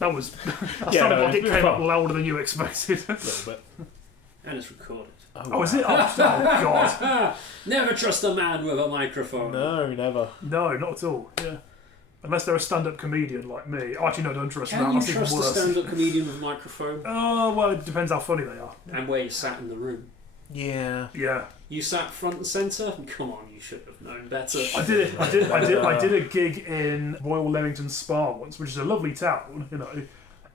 That was... that sounded like it came up louder than you expected. A little bit. And it's recorded. Oh, is it? Oh, God. Never trust a man with a microphone. No, never. No, not at all. Yeah. Unless they're a stand-up comedian like me. Actually, no, don't trust them. Can you That's even trust a worse. stand-up comedian with a microphone? Oh, well, it depends how funny they are. And where you sat in the room. Yeah. Yeah. You sat front and centre? Come on, you should have known better. I did a gig in Royal Leamington Spa once, which is a lovely town, you know,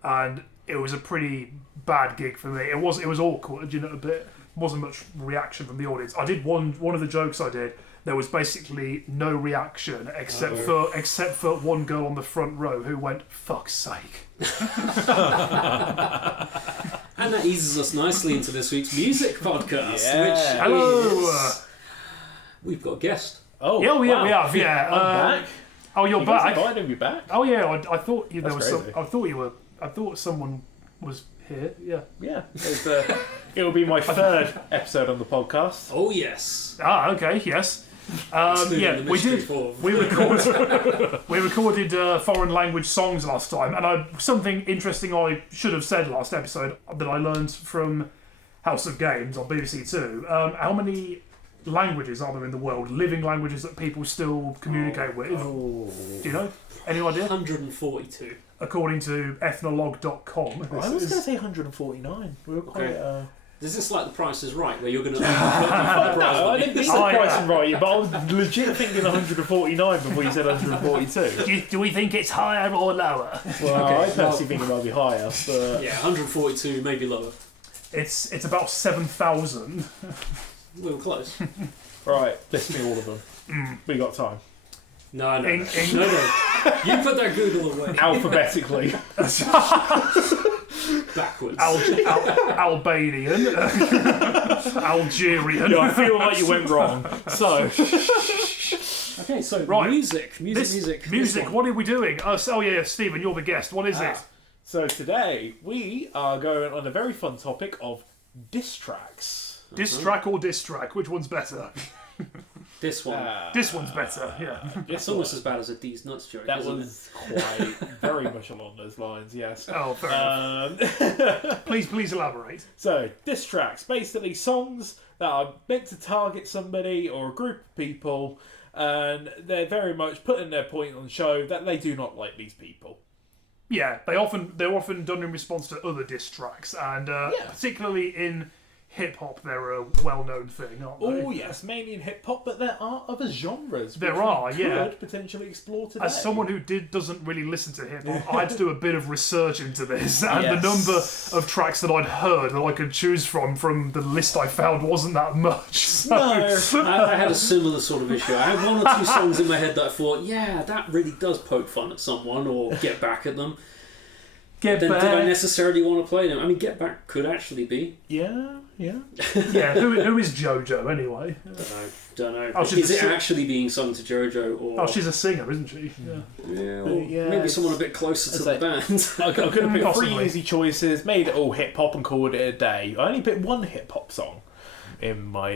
and it was a pretty bad gig for me. It was awkward, you know, a bit. Wasn't much reaction from the audience. I did one of the jokes I did. There was basically no reaction except for one girl on the front row who went, "Fuck's sake." And that eases us nicely into this week's music podcast. Yeah. Which Hello. We've got a guest. Oh, Yeah, we wow. have. Yeah. I'm back. Oh, you're You back. guys invited me back. Oh yeah. I thought there That's was some. crazy. I thought someone was here. Yeah. Yeah. It will be my third episode on the podcast. Oh, yes. Ah, okay. Yes. Excluding the We mystery did. form. We recorded foreign language songs last time, and something interesting I should have said last episode that I learned from House of Games on BBC Two. How many languages are there in the world? Living languages that people still communicate with. Oh. Do you know? Any idea? 142. According to ethnologue.com. I was going to say 149. We were quite... Okay. Is this like The Price is Right, where you're going to... No, I didn't think the price is right, but I was legit thinking 149 before you said 142. Do we think it's higher or lower? Well, I personally think it might be higher, but... Yeah, 142, maybe lower. It's about 7,000. We were close. Right, list me all of them. We got time. No. No. You put that Google away. Alphabetically. Backwards. Albanian, Algerian. Yeah, I feel like you went wrong. So... Okay, so Right. music. Music. What are we doing? Stephen, you're the guest. What is it? So today, we are going on a very fun topic of diss tracks. Diss track or diss track? Which one's better? This one. This one's better. Yeah. It's almost as bad as a D's Nuts joke, That isn't was quite very much along those lines, yes. Oh, fair enough. Please elaborate. So, diss tracks, basically songs that are meant to target somebody or a group of people, and they're very much putting their point on show that they do not like these people. Yeah, they're often done in response to other diss tracks, and particularly in hip hop, they're a well-known thing, aren't they? Oh yes, mainly in hip hop, but there are other genres. There which are, we yeah. could potentially explore today. As someone who doesn't really listen to hip hop, I had to do a bit of research into this, and Yes. the number of tracks that I'd heard that I could choose from the list I found wasn't that much. So. No. I had a similar sort of issue. I had one or two songs in my head that I thought, yeah, that really does poke fun at someone or get back at them. Get Then back. did I necessarily want to play them? I mean, Get Back could actually be. Yeah. Yeah, who is JoJo anyway? Don't know. Oh, Is it actually being sung to JoJo or? Oh, she's a singer, isn't she? Yeah, or maybe someone a bit closer to the band. I could have picked Possibly. 3 easy choices, made it all hip hop, and called it a day. I only picked one hip hop song in my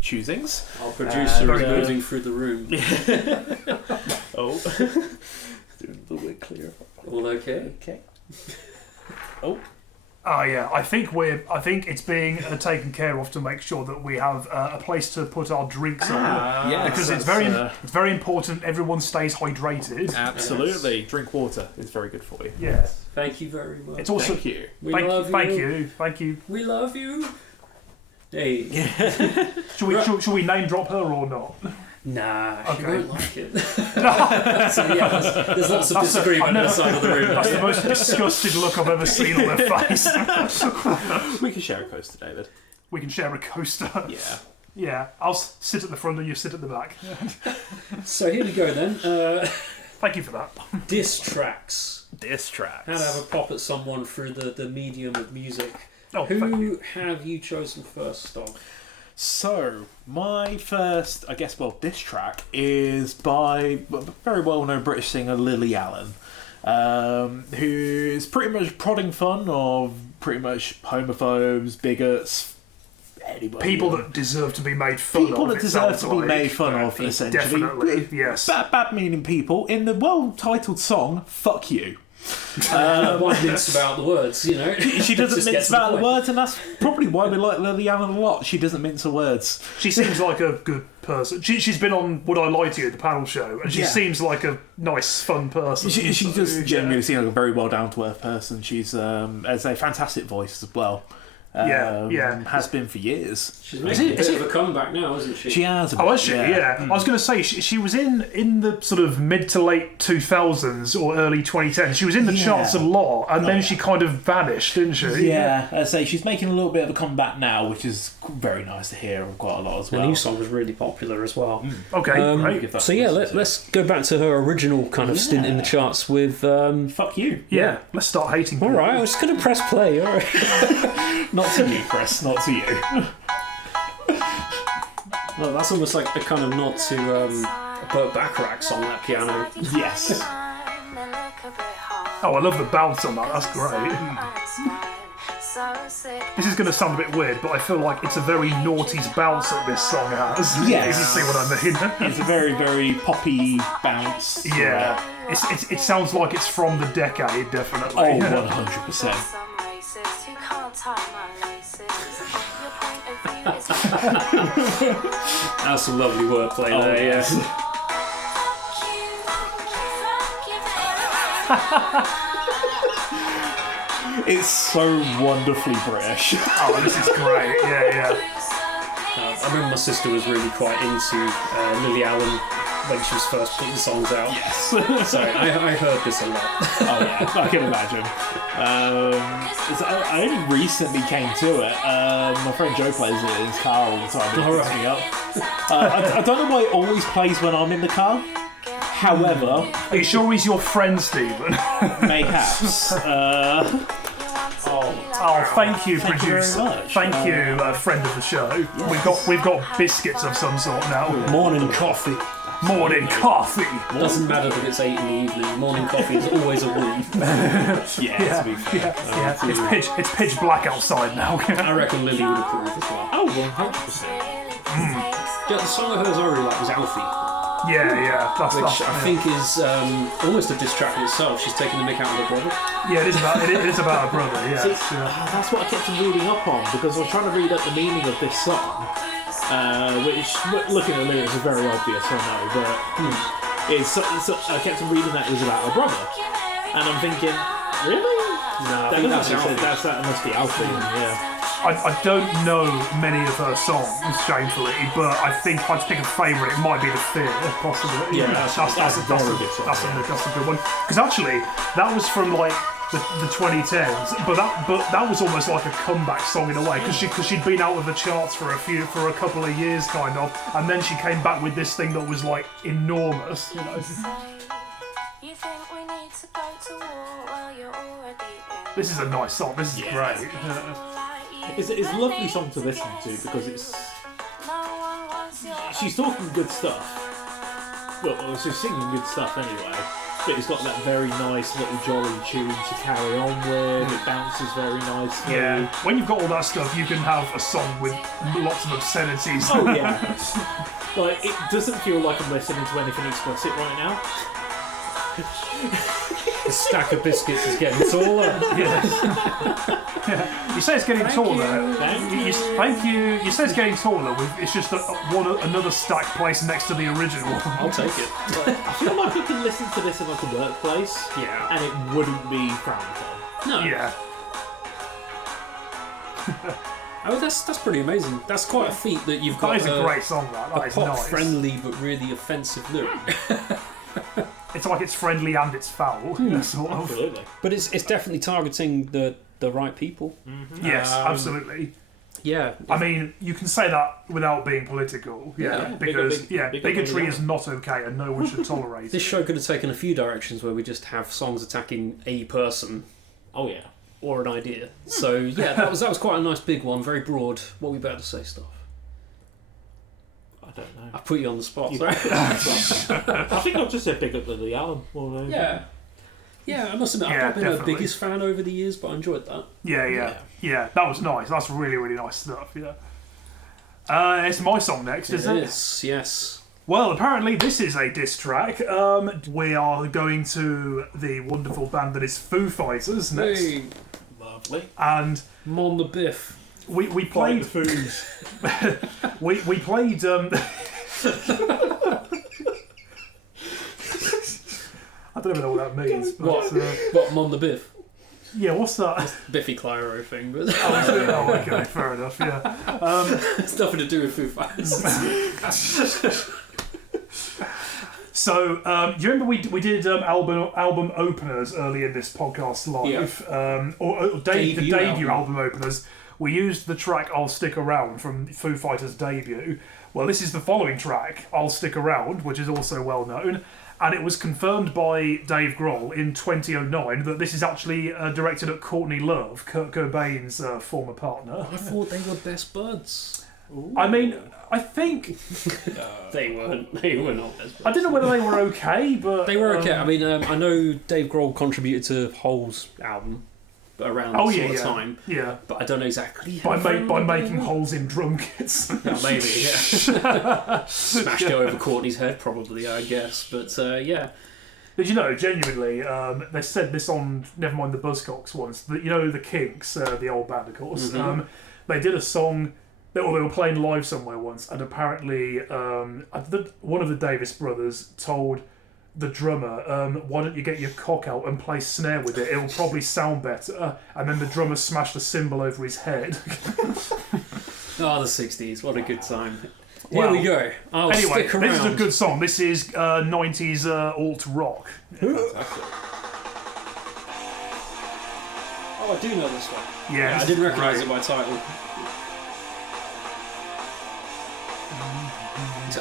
choosings. Our producer is good. moving through the room. Oh, doing a little bit clearer. All okay? Okay. Oh. Oh yeah, I think it's being taken care of to make sure that we have a place to put our drinks on. Yes, Because it's very important everyone stays hydrated. Absolutely. Drink water. It's very good for you. Yeah. Thank you very much. It's also Thank you. We love you. Thank you. We love you. Hey. Should we name drop her or not? Nah, she Okay. won't like it. So yeah, there's lots of disagreement on the side of the room. That's the most disgusted look I've ever seen on their face. We can share a coaster, David. We can share a coaster. Yeah. Yeah, I'll sit at the front and you sit at the back. So here we go then. Thank you for that. Diss tracks. Diss tracks. How to have a pop at someone through the medium of music. Oh, thank you. Who have you chosen first, Dom? So, my first, diss track is by a very well-known British singer, Lily Allen, who's pretty much prodding fun of pretty much homophobes, bigots, anybody. People that deserve to be made fun of. People that it deserve sounds to be like. made fun of, essentially. Definitely, yes. Bad meaning people in the well-titled song, Fuck You. Why mince about the words, you know? She doesn't Just get mince to the about the point. words, and that's probably why we like Lily Allen a lot. She doesn't mince her words. She seems like a good person. She's been on Would I Lie to You, the panel show, and she seems like a nice, fun person. She So, does genuinely seem like a very well down to earth person. She's has a fantastic voice as well. Has been for years. She's making a bit of a comeback now, isn't she? She has. Oh, is she? Yeah. I was going to say, she was in the sort of mid to late 2000s or early 2010s. She was in the charts a lot, and then she kind of vanished, didn't she? Yeah, I say she's making a little bit of a comeback now, which is very nice to hear quite a lot as well. The new song was really popular as well. Okay, great. So yeah, let's go back to her original kind of stint in the charts with Fuck You. Yeah, let's start hating people. Alright, I was just going to press play, alright. Not to you, Chris, not to you. Well, that's almost like a kind of nod to a Burt Bacharach song, that piano. Yes. Oh, I love the bounce on that, that's great. This is going to sound a bit weird, but I feel like it's a very noughties bounce that this song has. Yes. If you see what I mean. It's a very, very poppy bounce. Yeah. It sounds like it's from the decade, definitely. Oh, 100%. That's some lovely wordplay there, yes. It's so wonderfully British. Oh, this is great. Yeah. I remember my sister was really quite into Lily Allen when she was first putting songs out. Yes. So I heard this a lot. Oh yeah, I can imagine. I only recently came to it. My friend Joe plays it in his car all the time. It picks me up. I don't know why it always plays when I'm in the car. However, Are you sure he's your friend, Stephen? mayhaps. Oh, thank you, Thank you very producer. much. Thank you, friend of the show. We've got biscuits of some sort now. Morning coffee. Morning coffee. Doesn't matter that it's 8 in the evening. Morning coffee is always a win. Yeah, to be fair. Yeah. It's pitch black outside now. I reckon Lily would approve as well. Oh, 100%. Yeah, the song of hers I really like was Alfie, Yeah. That's which I think is almost a diss track in itself. She's taking the mick out of her brother. Yeah, it is about her brother. Yeah. That's what I kept reading up on, because I was trying to read up the meaning of this song, which, looking at the lyrics, is very obvious, I know, but I kept reading that it was about her brother, and I'm thinking, really? No, I think that's Alfie. That must be Alfie. Yeah. I don't know many of her songs, shamefully, but I think if I had to pick a favourite, it might be The Fear, possibly. Yeah, that's a very good song. That's a good one. Because actually, that was from like the 2010s, but that was almost like a comeback song in a way, because she'd been out of the charts for a couple of years, kind of, and then she came back with this thing that was like enormous, you know. This is a nice song. This is great. It's a lovely song to listen to, because she's talking good stuff. Well, she's singing good stuff anyway. But it's got that very nice little jolly tune to carry on with. It bounces very nicely. Yeah. When you've got all that stuff, you can have a song with lots of obscenities. Oh yeah. Like, it doesn't feel like I'm listening to anything explicit right now. The stack of biscuits is getting taller. You say it's getting taller. Thank you. You say it's getting taller. It's just another stack placed next to the original. I'll take it. I feel like I can listen to this in like a workplace, Yeah. and it wouldn't be frowned upon. No. Yeah. Oh, that's pretty amazing. That's quite a feat that you've got. That is a great song. That is nice. Pop-friendly but really offensive lyric. It's like it's friendly and it's foul. Sort of. Absolutely. But it's definitely targeting the right people. Yes, absolutely. Yeah. I mean, you can say that without being political. Yeah, because bigotry is not okay and no one should tolerate This it. show could have taken a few directions where we just have songs attacking a person Oh yeah. or an idea. So yeah, that was quite a nice big one, very broad. What we about to say stuff? I don't know. I put you on the spot. Sorry. I think I've just said big up Lily Allen. Yeah. Yeah, I must admit, I've not been her biggest fan over the years, but I enjoyed that. Yeah, that was nice. That's really, really nice stuff, yeah. It's my song next, isn't it? It is, yes. Well, apparently this is a diss track. We are going to the wonderful band that is Foo Fighters next. Hey, Lovely. And Mon the Biff. we Fight played... the foos. we played... I don't even know what that means. But, What, Mon the Biff? yeah, what's that? Biffy Clyro thing, but Oh, okay, fair enough, yeah. it's nothing to do with Foo Fighters. So, you remember we did album openers early in this podcast live? Yeah. The Debut debut album. album openers. We used the track I'll Stick Around from Foo Fighters' debut. Well, this is the following track, I'll Stick Around, which is also well known. And it was confirmed by Dave Grohl in 2009 that this is actually directed at Courtney Love, Kurt Cobain's former partner. I thought they were best buds. I mean, I think... They weren't. They were not best buds. I don't know whether they were okay, but... They were okay. I mean, I know Dave Grohl contributed to Hole's album around this sort of time. Yeah. But I don't know exactly By how making holes in drum kits. Yeah, maybe, yeah. Smashed it over Courtney's head, probably, I guess. But, yeah. Did you know, genuinely, they said this on Nevermind the Buzzcocks once, that, you know, the Kinks, the old band, of course, they did a song, they were playing live somewhere once, and apparently one of the Davis brothers told the drummer, why don't you get your cock out and play snare with it? It'll probably sound better. And then the drummer smashed a cymbal over his head. Oh, the 60s. What a good time. Well, Here we go. I'll anyway, stick around. this is a good song. This is 90s alt-rock. Fantastic. Oh, I do know this one. Yeah, I didn't recognise it by title.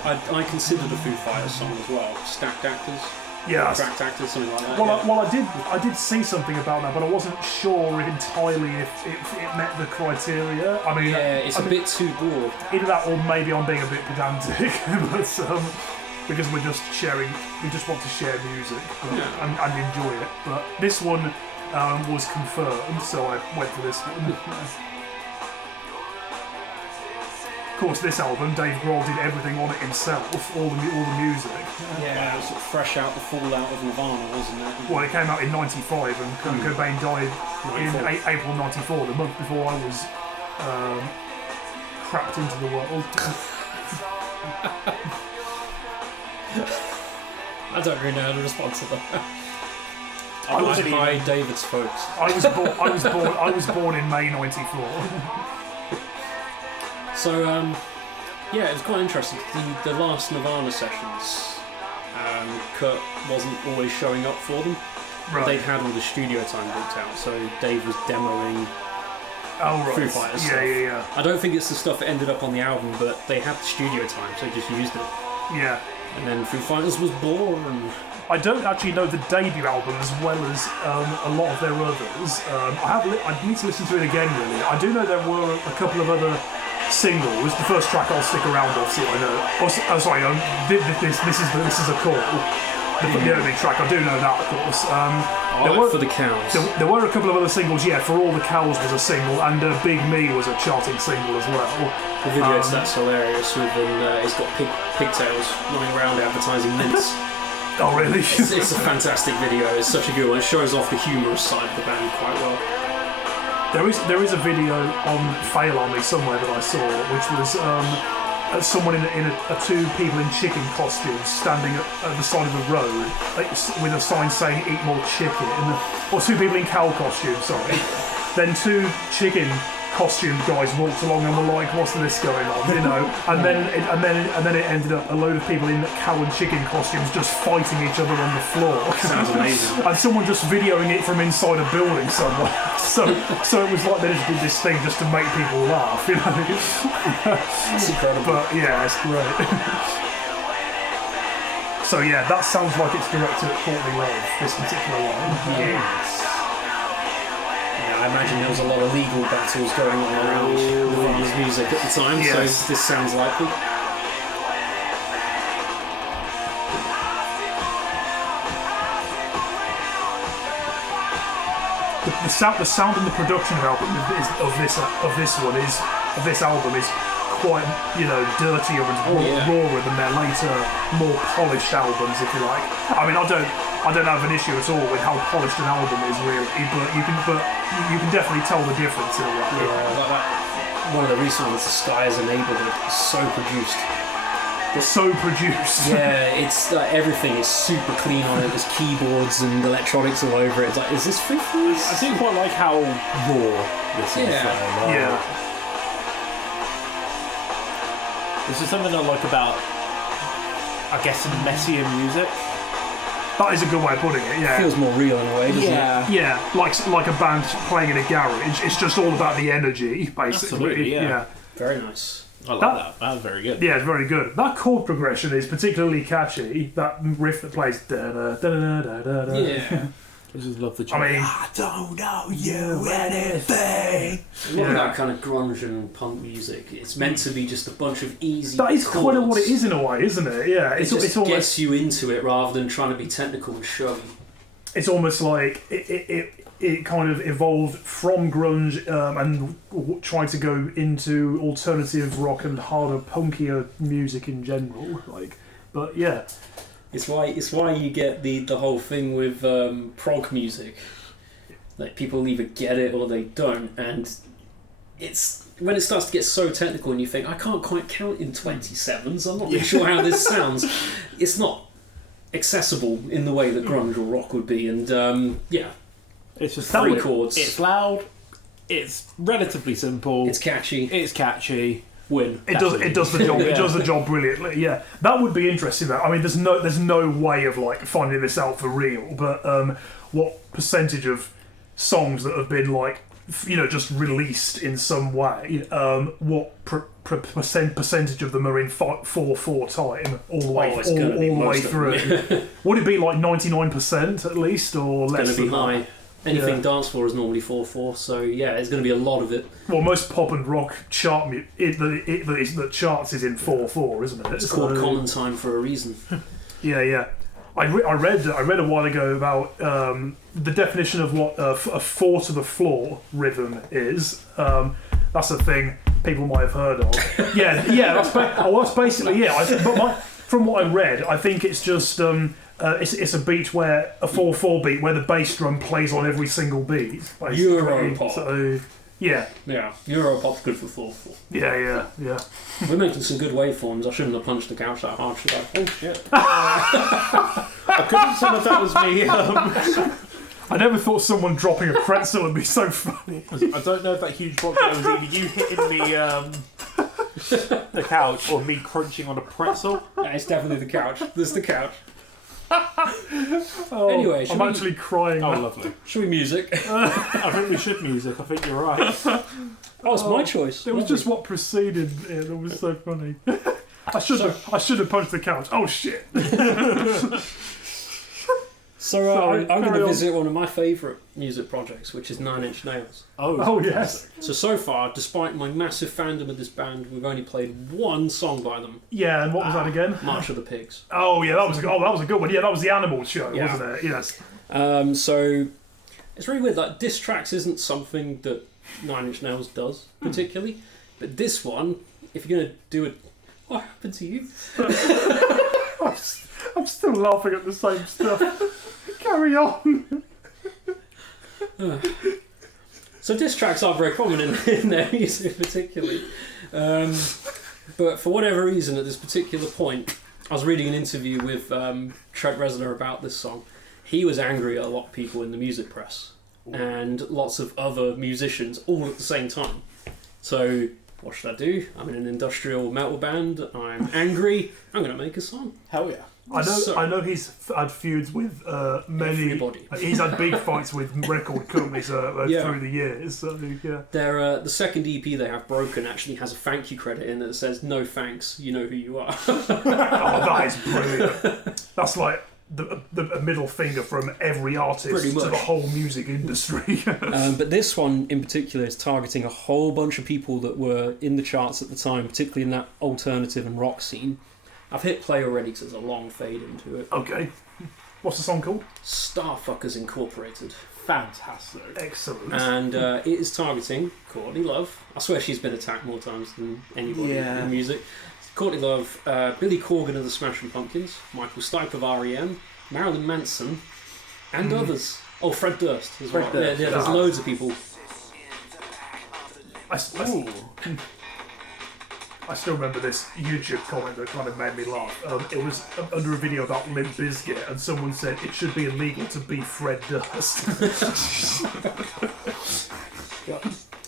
I considered a Foo Fighters song as well. Stacked Actors. Yeah. Cracked Actors, something like that. Well, I did see something about that, but I wasn't sure entirely if it met the criteria. I mean, yeah, it's a bit too broad. Either that, or maybe I'm being a bit pedantic, but because we just want to share music and enjoy it. But this one was confirmed, so I went for this one. Of course, this album, Dave Grohl did everything on it himself, all the music. Yeah, it was sort of fresh out the fallout of Nirvana, wasn't it? Well, it came out in '95, and Kurt Cobain died in April '94, the month before I was crapped into the world. I don't really know how to respond to that. I was by David's folks. I was born in May '94. So, yeah, it was quite interesting. The last Nirvana sessions, Kurt wasn't always showing up for them. Right. They'd had all the studio time booked out, so Dave was demoing Foo Fighters stuff. Yeah. I don't think it's the stuff that ended up on the album, but they had the studio time, so they just used it. Yeah. And then Foo Fighters was born. I don't actually know the debut album as well as a lot of their others. I need to listen to it again, really. I do know there were a couple of other singles. The first track, I'll Stick Around, obviously, I know. Oh, sorry, this is a call. The opening track, I do know that, of course. For the Cows. There were a couple of other singles, yeah. For All the Cows was a single, and Big Me was a charting single as well. The video to that's hilarious. With it's got pigtails running around advertising mints. Oh, really? It's a fantastic video. It's such a good one. It shows off the humorous side of the band quite well. There is a video on Fail On Me somewhere that I saw, which was someone in two people in chicken costumes standing at the side of the road with a sign saying "Eat more chicken," or two people in cow costumes. Sorry. Then two chicken costumed guys walked along and were like, "What's this going on?" You know, and then it ended up a load of people in cow and chicken costumes just fighting each other on the floor. Sounds amazing. And someone just videoing it from inside a building somewhere. So it was like they just did this thing just to make people laugh, you know. It's incredible. But yeah, it's great. So yeah, that sounds like it's directed at Courtney Love, this particular line. Yes. I imagine there was a lot of legal battles going on around Nirvana's music at the time, yes. So this sounds likely. The sound and the production of this album is quite, dirtier and rawer than their later, more polished albums, if you like. I mean, I don't have an issue at all with how polished an album is, really, but you can definitely tell the difference in a way. Yeah, like that. One of the recent ones, The Sky is a Neighborhood, is so produced. So produced. Yeah, it's like everything is super clean on it. There's keyboards and electronics all over it. It's like, is this Foo Fighters? I do quite like how raw this is. Yeah. This is something I like about, I guess, messier music. That is a good way of putting it, yeah. It feels more real in a way, doesn't it? Yeah, like a band playing in a garage. It's just all about the energy, basically. Absolutely, yeah. Very nice. I like that. That was very good. Yeah, it's very good. That chord progression is particularly catchy. That riff that plays da da da da da da da. Yeah. I just love the. I mean, I don't know you anything. A lot of that kind of grunge and punk music. It's meant to be just a bunch of easy. That is chords. kind of what it is in a way, isn't it? Yeah, It just it's almost gets you into it rather than trying to be technical and showy. it's almost like it kind of evolved from grunge and tried to go into alternative rock and harder, punkier music in general. But yeah. It's why you get the whole thing with prog music. Like, people either get it or they don't, and it's when it starts to get so technical and you think, I can't quite count in 27s, I'm not really sure how this sounds. It's not accessible in the way that grunge or rock would be, and it's just 3 chords. It's loud. It's relatively simple. It's catchy. Win. It does the job. Yeah. It does the job brilliantly. Yeah, that would be interesting. Though. I mean, there's no way of finding this out for real. But what percentage of songs that have been just released in some way? What percentage of them are in 4/4 time all the way all the way through? Would it be 99% at least, or less? It's going to be high. That? Anything dance floor is normally 4/4, so yeah, it's going to be a lot of it. Well, most pop and rock chart that charts is in 4/4, isn't it? It's called common time for a reason. Yeah. I read a while ago about the definition of what a 4 to the floor rhythm is. That's a thing people might have heard of. Yeah. That's basically from what I read, I think it's just. It's a beat where a 4/4 beat where the bass drum plays on every single beat. Europop. So yeah, Europop's good for 4/4. Yeah. We mentioned some good waveforms. I shouldn't have punched the couch that hard, should I? Oh shit! I couldn't tell if that was me. I never thought someone dropping a pretzel would be so funny. I don't know if that huge rock was either you hitting the couch or me crunching on a pretzel. It's definitely the couch. There's the couch. Anyway, I'm actually crying. Oh, lovely. Should we music? I think we should music. I think you're right. It's my choice. It was just what preceded it. It was so funny. I should have punched the couch. Oh shit. I'm going to visit one of my favourite music projects, which is 9 Inch Nails. Oh yes. So far, despite my massive fandom of this band, we've only played one song by them. Yeah, and what was that again? March of the Pigs. Oh yeah, that was a good one. Yeah, that was the Animal show, wasn't it? Yes. So it's really weird. Like, diss tracks isn't something that 9 Inch Nails does particularly, but this one, if you're going to do it, what happened to you? I'm still laughing at the same stuff. Carry on. So diss tracks are very prominent in their music particularly. But for whatever reason, at this particular point, I was reading an interview with Trent Reznor about this song. He was angry at a lot of people in the music press and lots of other musicians all at the same time. So what should I do? I'm in an industrial metal band. I'm angry. I'm going to make a song. Hell yeah. I know he's had feuds with many. Everybody. He's had big fights with record companies through the years. So yeah. The second EP they have, Broken, actually has a thank you credit in it that says "No thanks, you know who you are." That is brilliant. That's like the middle finger from every artist to the whole music industry. But this one in particular is targeting a whole bunch of people that were in the charts at the time, particularly in that alternative and rock scene. I've hit play already because there's a long fade into it. Okay. What's the song called? Starfuckers Incorporated. Fantastic. Excellent. And it is targeting Courtney Love. I swear she's been attacked more times than anybody in music. Courtney Love, Billy Corgan of the Smashing Pumpkins, Michael Stipe of R.E.M., Marilyn Manson, and others. Oh, Fred Durst as well. Durst. Yeah, there's loads of people. I still remember this YouTube comment that kind of made me laugh. It was under a video about Limp Bizkit, and someone said it should be illegal to be Fred Durst.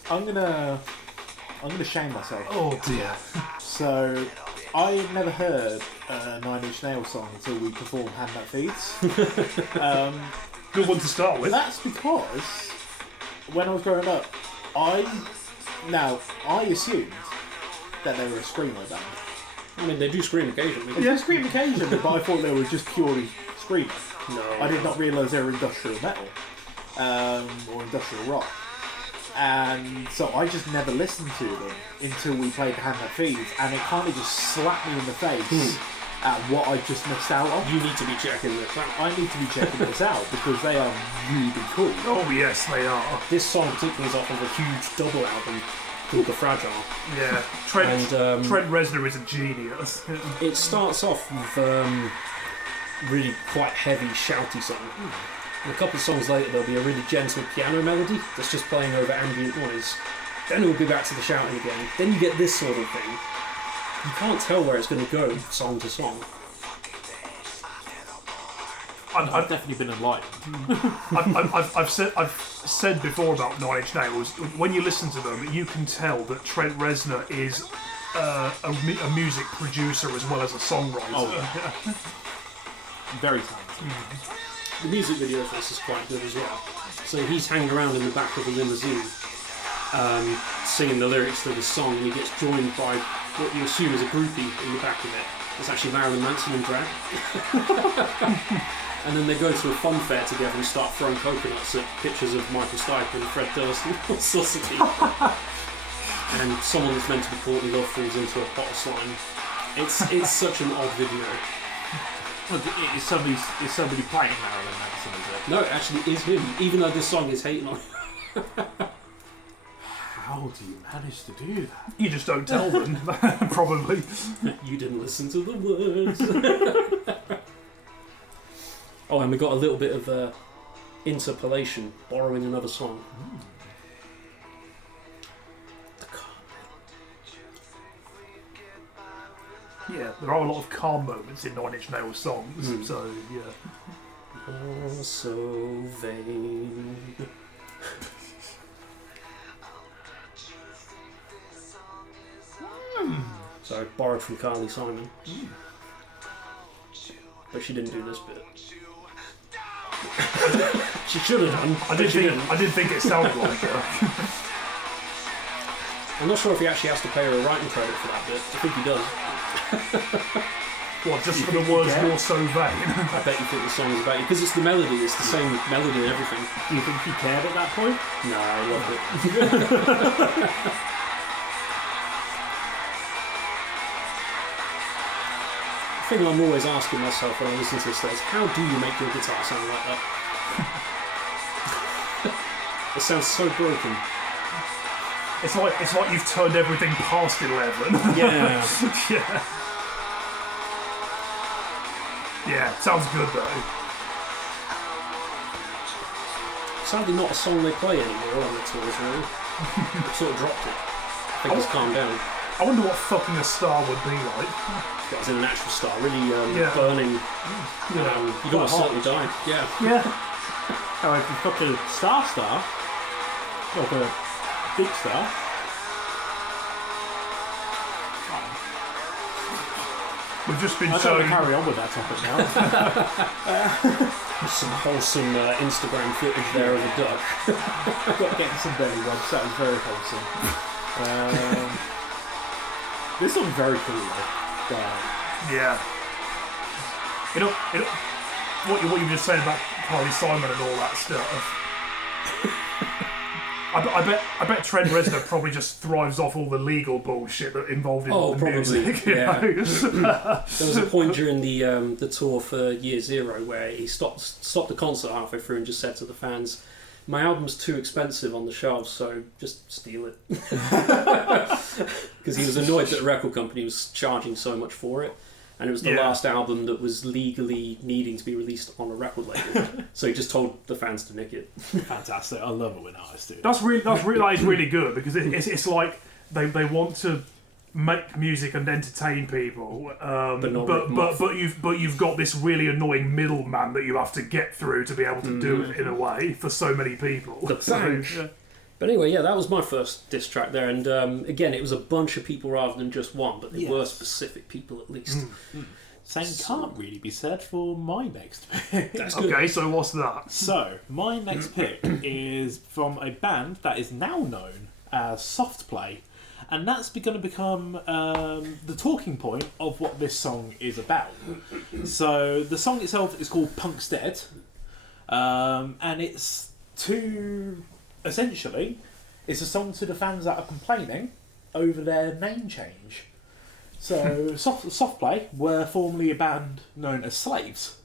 I'm gonna shame myself. Oh dear. So, I had never heard a Nine Inch Nails song until we performed Hand That Feeds. Good one to start with. That's because when I was growing up, I assumed that they were a screamo band. I mean, they do scream occasionally. They do scream occasionally, but I thought they were just purely screaming. No. I did not realise they were industrial metal or industrial rock. And so I just never listened to them until we played the Hand That Feeds, and it kind of just slapped me in the face at what I just missed out on. You need to be checking this out. I need to be checking this out because they are really cool. Oh yes, they are. This song particularly is off of a huge double album called The Fragile. Yeah. Trent And, Reznor is a genius. It starts off with really quite heavy, shouty song. And a couple of songs later, there'll be a really gentle piano melody that's just playing over ambient noise. Then it'll be back to the shouting again. Then you get this sort of thing. You can't tell where it's going to go song to song. I've definitely been enlightened. I've said before about Nine Inch Nails. When you listen to them, you can tell that Trent Reznor is a music producer as well as a songwriter. Oh, yeah. Very talented. The music video for this is quite good as well. So he's hanging around in the back of a limousine, singing the lyrics to the song, and he gets joined by what you assume is a groupie in the back of it. It's actually Marilyn Manson in drag. And then they go to a fun fair together and start throwing coconuts at pictures of Michael Stipe and Fred Durst and all sorts of people. And someone that's meant to be Courtney Love falls into a pot of slime. It's such an odd video. Is somebody playing Marilyn Manson, is it? No, it actually is him, even though this song is hating on him. How do you manage to do that? You just don't tell them, probably. You didn't listen to the words. Oh, and we got a little bit of interpolation, borrowing another song. Yeah, there are a lot of calm moments in Nine Inch Nails songs, so yeah. Oh, so vain. Sorry, borrowed from Carly Simon. But she didn't do this bit. She should have done. I did think it sounded like her. I'm not sure if he actually has to pay her a writing credit for that bit. I think he does. What, just for the words "you're so vain"? I bet you think the song is about you because it's the melody. It's the same melody and everything. Do you think he cared at that point? No, I loved it. The thing I'm always asking myself when I listen to this is, how do you make your guitar sound like that? It sounds so broken. It's like you've turned everything past 11. Yeah. Yeah. Yeah, sounds good though. Sadly not a song they play anymore on the tours, really. They've sort of dropped it. I think it's calmed down. I wonder what fucking a star would be like. That was an actual star, really burning. You'd almost certainly die. Yeah. Yeah. Oh, if you fuck a star, like a big star. We've just been I don't showing. want to carry on with that topic now. Some wholesome Instagram footage there of a duck. Got getting some belly rubs. That was very wholesome. This one's very cool though. Yeah. What you just said about Carly Simon and all that stuff. I bet Trent Reznor probably just thrives off all the legal bullshit that involved in the music. Yeah. There was a point during the tour for Year Zero where he stopped the concert halfway through and just said to the fans, my album's too expensive on the shelves, so just steal it. Because he was annoyed that the record company was charging so much for it. And it was the last album that was legally needing to be released on a record label. So he just told the fans to nick it. Fantastic. I love it when artists do that. That is really good, because it's like they want to make music and entertain people, but you've got this really annoying middleman that you have to get through to be able to do it in a way for so many people. But anyway, that was my first diss track there, and again, it was a bunch of people rather than just one, but they were specific people at least. Same can't really be said for my next pick. That's good. Okay, so what's that? So, my next pick is from a band that is now known as Soft Play, and that's going to become the talking point of what this song is about. So, the song itself is called Punk's Dead, and it's essentially, it's a song to the fans that are complaining over their name change. So, Soft Play were formerly a band known as Slaves.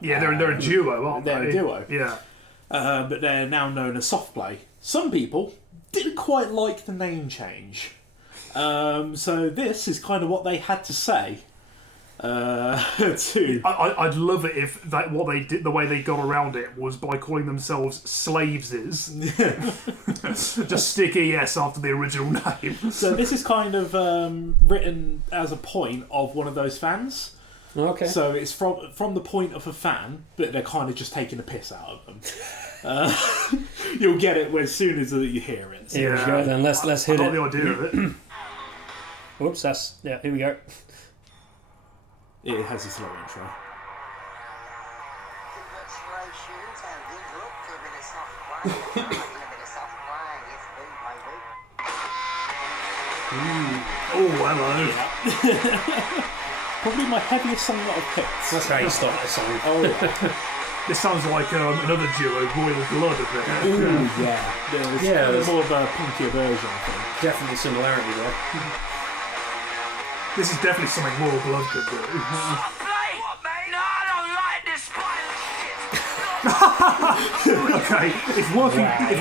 Yeah, they're a duo, aren't they? They're a duo. Yeah. But they're now known as Soft Play. Some people didn't quite like the name change. So this is kind of what they had to say. I'd love it if what they did, the way they got around it, was by calling themselves Slaveses. Just stick ES after the original name. So this is kind of written as a point of one of those fans. Okay. So it's from the point of a fan, but they're kind of just taking the piss out of them. You'll get it as soon as you hear it. So. Here we go then, let's hit I it. like the idea of it. Whoops, here we go. It has a slow intro. Oh, hello. Probably my heaviest song that I've picked. That's how you start the song. Oh, This sounds like another duo, Royal Blood, a bit. ooh, yeah. There's more of a punkier version, I think. Definitely similarity there. This is definitely something Royal Blood could do. Okay, if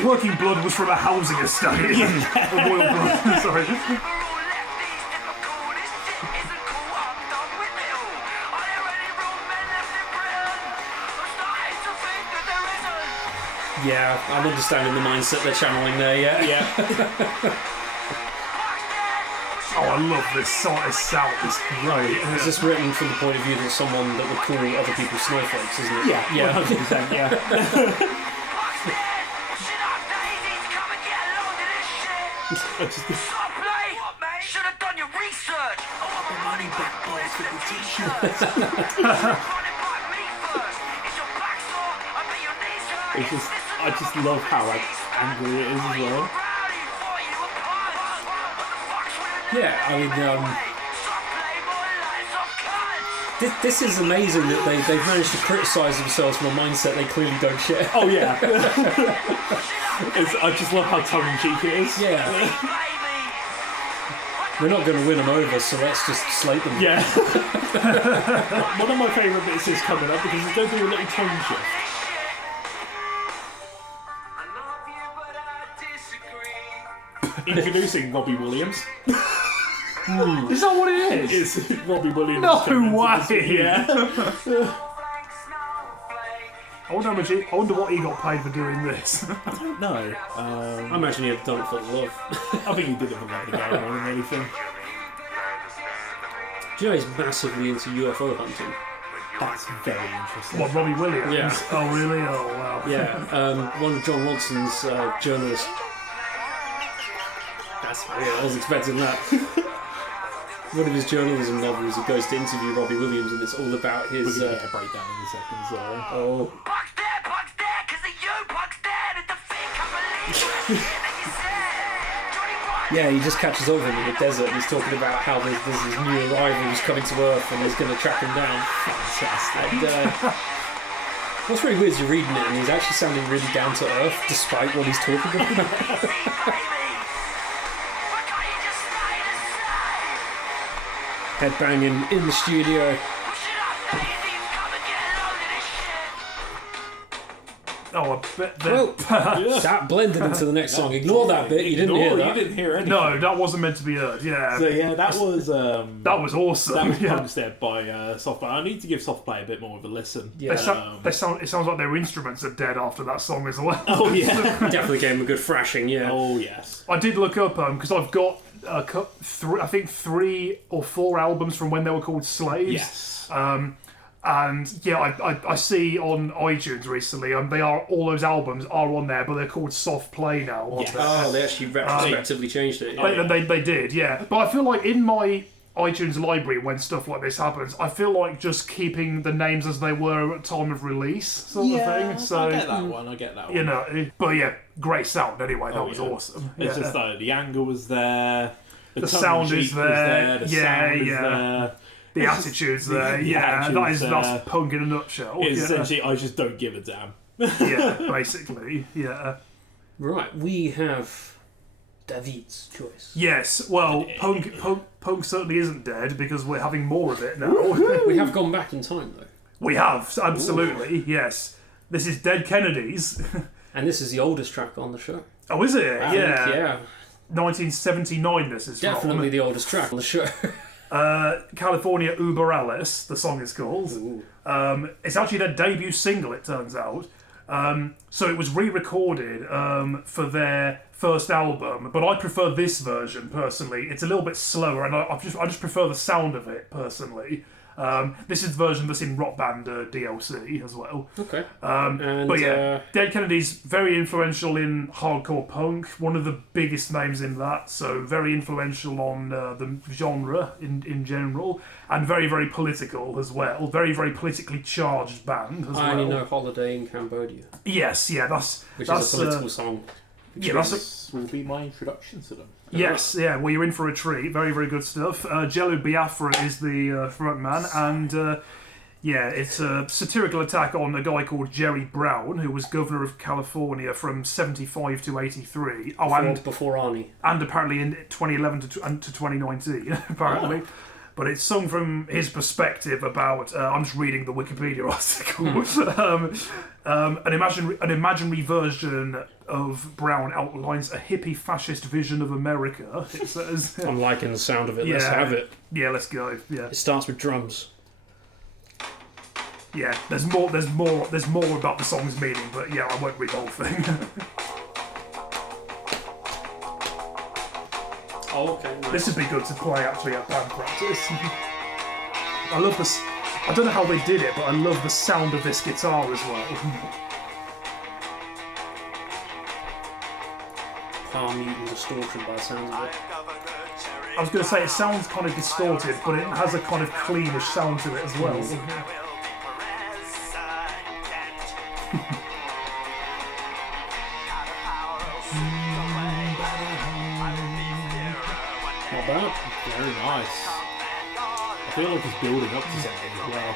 Working Blood was from a housing estate, Royal Blood, sorry. Yeah, I'm understanding the mindset they're channeling there, yeah. Oh, I love this song. This sound is great. It's just written from the point of view of someone that would call other people snowflakes, isn't it? Yeah, 100%, yeah. Should have done your research. I want my money back, boys, for the t-shirts. I just love how angry it is as well. Yeah, I mean, this is amazing that they've managed to criticise themselves from a mindset they clearly don't share. Oh, yeah. I just love how tongue-in-cheek it is. Yeah. We're not going to win them over, so let's just slate them. Yeah. One of my favourite bits is coming up because they do a little tone shift. Introducing Robbie Williams. Is that what it is? It's Robbie Williams. No way! Yeah. I wonder what he got paid for doing this. I don't know. I imagine he had done it for love. I think he did it for love of the game more than anything. Do you know he's massively into UFO hunting? That's very interesting. What, Robbie Williams? Yeah. Oh, really? Oh, wow. Yeah, one of John Watson's journalists. That's weird, I wasn't expecting that. One of his journalism novels, he goes to interview Robbie Williams, and it's all about his. We're going to get a breakdown in a second, so. Oh. Puck's dead, cause of you, Puck's dead, and the thing can't believe you said. Johnny White. Yeah, he just catches up with him in the desert, and he's talking about how there's this new arrival who's coming to Earth, and he's going to track him down. Fantastic. And, what's really weird is you're reading it, and he's actually sounding really down to earth, despite what he's talking about. Headbanging in the studio. Oh, I bet that. Well, that blended into the next song. Ignore that bit. You didn't hear that. You didn't hear anything. No, that wasn't meant to be heard. Yeah. So yeah, that was That was awesome. that was yeah. Punk Step by Softplay. I need to give Softplay a bit more of a listen. Yeah. It sounds like their instruments are dead after that song as well. Oh yeah. Definitely gave him a good thrashing, yeah. Oh yes. I did look up because I've got I think 3 or 4 albums from when they were called Slaves. Yes. And yeah, I see on iTunes recently, they are all those albums are on there, but they're called Soft Play now. Yes. Oh, they actually retrospectively changed it. Yeah. They did, yeah. But I feel like in my iTunes library, when stuff like this happens, I feel like just keeping the names as they were at time of release, sort of thing. So I get that one. I get that one. you know, but yeah, great sound anyway. That was yeah. awesome. It's yeah. just like the anger was there. The sound is there. The Yeah, sound is yeah. there. The attitude's there. the Yeah, attitude's that's there. punk in a nutshell. It's yeah. essentially, I just don't give a damn. yeah, basically. Yeah. Right, we have David's choice. Yes. Well, punk certainly isn't dead because we're having more of it now. We have gone back in time, though. We have absolutely. Yes. This is Dead Kennedys. And this is the oldest track on the show. Oh, is it? I think, yeah. 1979. This is Definitely the oldest track on the show. California Uber Alice, the song is called. It's actually their debut single, it turns out. So it was re-recorded for their first album, but I prefer this version personally. It's a little bit slower, and I just prefer the sound of it personally. This is the version that's in Rock Band DLC as well. Okay. But yeah, Dead Kennedys, very influential in hardcore punk, one of the biggest names in that, so very influential on the genre in general, and very, very political as well. Very, very politically charged band as well. I only know Holiday in Cambodia, Yes, yeah, which that's is a political song. yeah, that's This will be my introduction to them. yes, yeah. Well, you're in for a treat. Very, very good stuff. Jello Biafra is the front man, and yeah, it's a satirical attack on a guy called Jerry Brown, who was governor of California from 75 to 83. Oh, and Before Arnie. and apparently in 2011 to 2019, apparently. But it's sung from his perspective about. I'm just reading the Wikipedia article. An imaginary version of Brown outlines a hippie fascist vision of America. It says. I'm liking the sound of it. Let's Yeah. have it. Yeah, let's go. Yeah, It starts with drums. yeah. There's more about the song's meaning, but yeah, I won't read the whole thing. Oh, okay. Nice. This would be good to play actually at band practice. I love this. I don't know how they did it, but I love the sound of this guitar as well. Palm mutant distortion by the sounds of it. I was going to say it sounds kind of distorted, but it has a kind of cleanish sound to it as well. Not bad. Very nice. I feel like it's building up to something as well.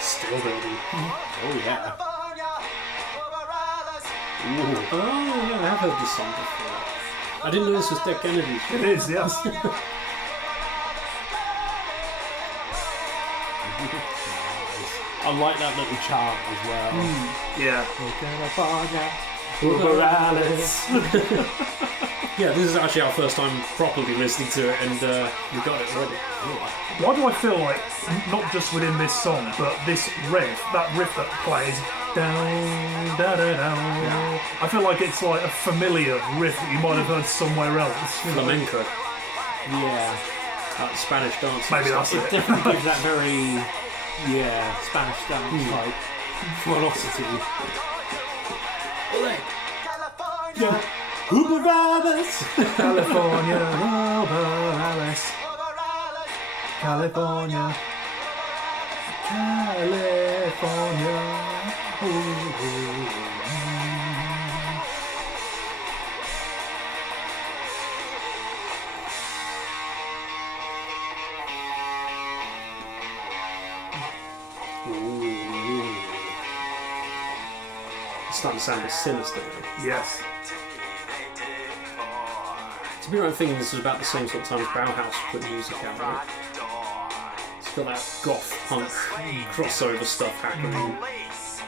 Still building. Oh yeah. Oh, yeah, I have heard this song before. I didn't know this was Dead Kennedys. It is, yes. I like that little chant as well. Yeah. California, Uber Alice. Yeah, this is actually our first time properly listening to it, and we got it already. Why do I feel like, not just within this song, but this riff, that riff that plays, down, da da down, I feel like it's like a familiar riff that you might have heard somewhere else. You know? Flamenco, Yeah. like Spanish dance. Maybe that's It it. definitely gives that very, Spanish dance like velocity. Yeah. Uber Alice. California, Uber Alice. California. California. Ooh. It's starting to sound a bit sinister. Though. Yes. To be right, I'm thinking this was about the same sort of time as Bauhaus put music out, right? got that goth punk crossover stuff happening. Police.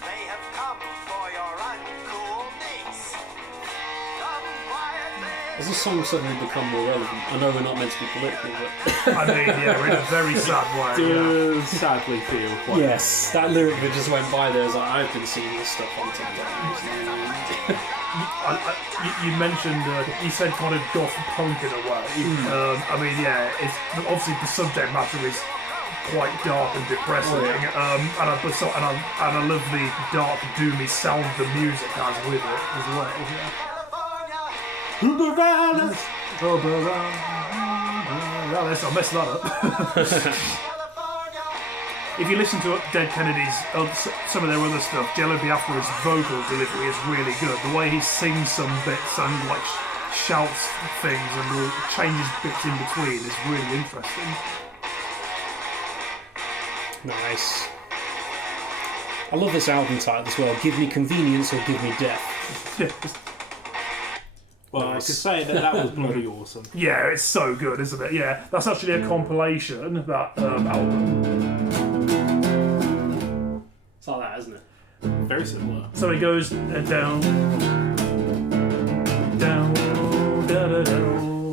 They have come for your uncool niece. Come quietly. Has this song suddenly become more relevant? I know we're not meant to be political, but I mean, yeah, we're in a very sad way. Yeah. Do sadly feel quite. yes, that lyric that just went by there is like, I've been seeing this stuff on TikTok. You mentioned, you said kind of goth punk in a way. I mean, yeah, it's obviously the subject matter is quite dark and depressing, and I love the dark, doomy sound the music has with it as well. I messed that up. If you listen to Dead Kennedy's, some of their other stuff, Jello Biafra's vocal delivery is really good. The way he sings some bits and like shouts things and changes bits in between is really interesting. Nice. I love this album title as well. Give me convenience or give me death. Well, I could say that was bloody awesome. Yeah, it's so good, isn't it? Yeah, that's actually a compilation, that album. It's like that, isn't it? Very similar. So it goes down, down,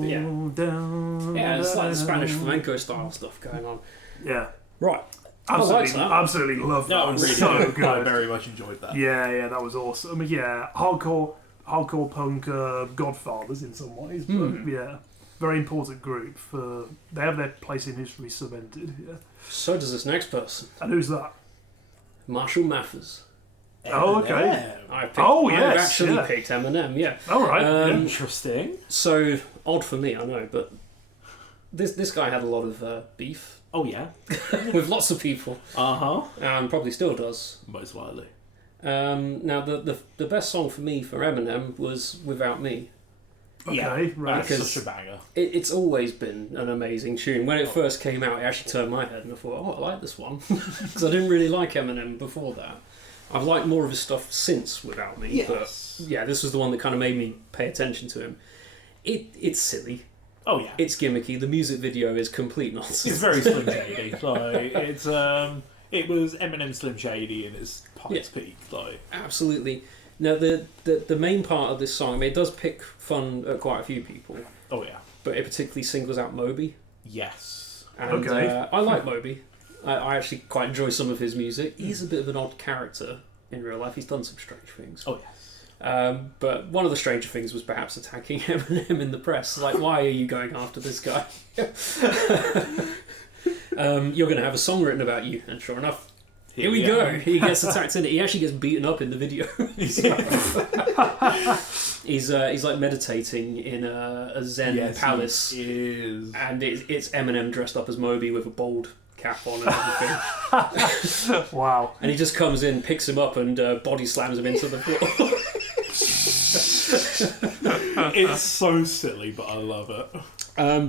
Yeah. down. Yeah, it's like the Spanish flamenco style stuff going on. Yeah. Right. Absolutely, that. absolutely love that. That was really so good. I good. very much enjoyed that. Yeah, that was awesome. Yeah, hardcore punk godfathers in some ways, but yeah, very important group. They have their place in history cemented. Yeah. So does this next person, And who's that? Marshall Mathers. Oh, okay. I've actually picked Eminem. Yeah. All right. Interesting. So odd for me, I know, but this guy had a lot of beef Oh yeah. with lots of people. Probably still does. Most likely. Now the best song for me for Eminem was Without Me. Okay, right. That's such a banger. It's always been an amazing tune. When it first came out, it actually turned my head and I thought, oh, I like this one. Because I didn't really like Eminem before that. I've liked more of his stuff since Without Me. Yes. But yeah, this was the one that kind of made me pay attention to him. It's silly. Oh yeah. It's gimmicky. The music video is complete nonsense. It's very Slim Shady. It was Eminem Slim Shady in its peak. Absolutely. Now the main part of this song, I mean, it does pick fun at quite a few people. Oh yeah. But it particularly singles out Moby. Yes. And, Okay. I like Moby. I actually quite enjoy some of his music. He's a bit of an odd character in real life. He's done some strange things. Oh yes. But one of the stranger things was perhaps attacking Eminem in the press. Like, why are you going after this guy? You're going to have a song written about you. And sure enough, here we go. He gets attacked in it. He actually gets beaten up in the video. He's like meditating in a Zen palace. He is. And it's Eminem dressed up as Moby with a bald cap on and everything. Wow. And he just comes in, picks him up, and body slams him into the floor. It's so silly, but I love it.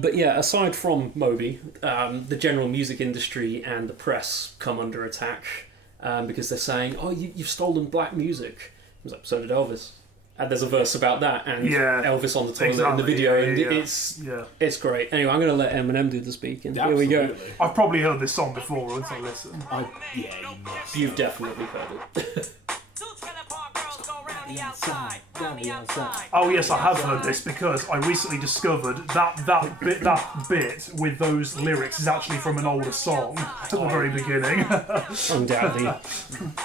But yeah, aside from Moby, the general music industry and the press come under attack because they're saying, "Oh, you've stolen black music." I was like, "So did Elvis." And there's a verse about that, and Elvis on the toilet in the video, and it's great. Anyway, I'm going to let Eminem do the speaking. Absolutely. Here we go. I've probably heard this song before once I listen. You must. You've definitely heard it. Oh yes, I have heard this because I recently discovered that bit with those lyrics is actually from an older song at the very beginning. Undoubtedly.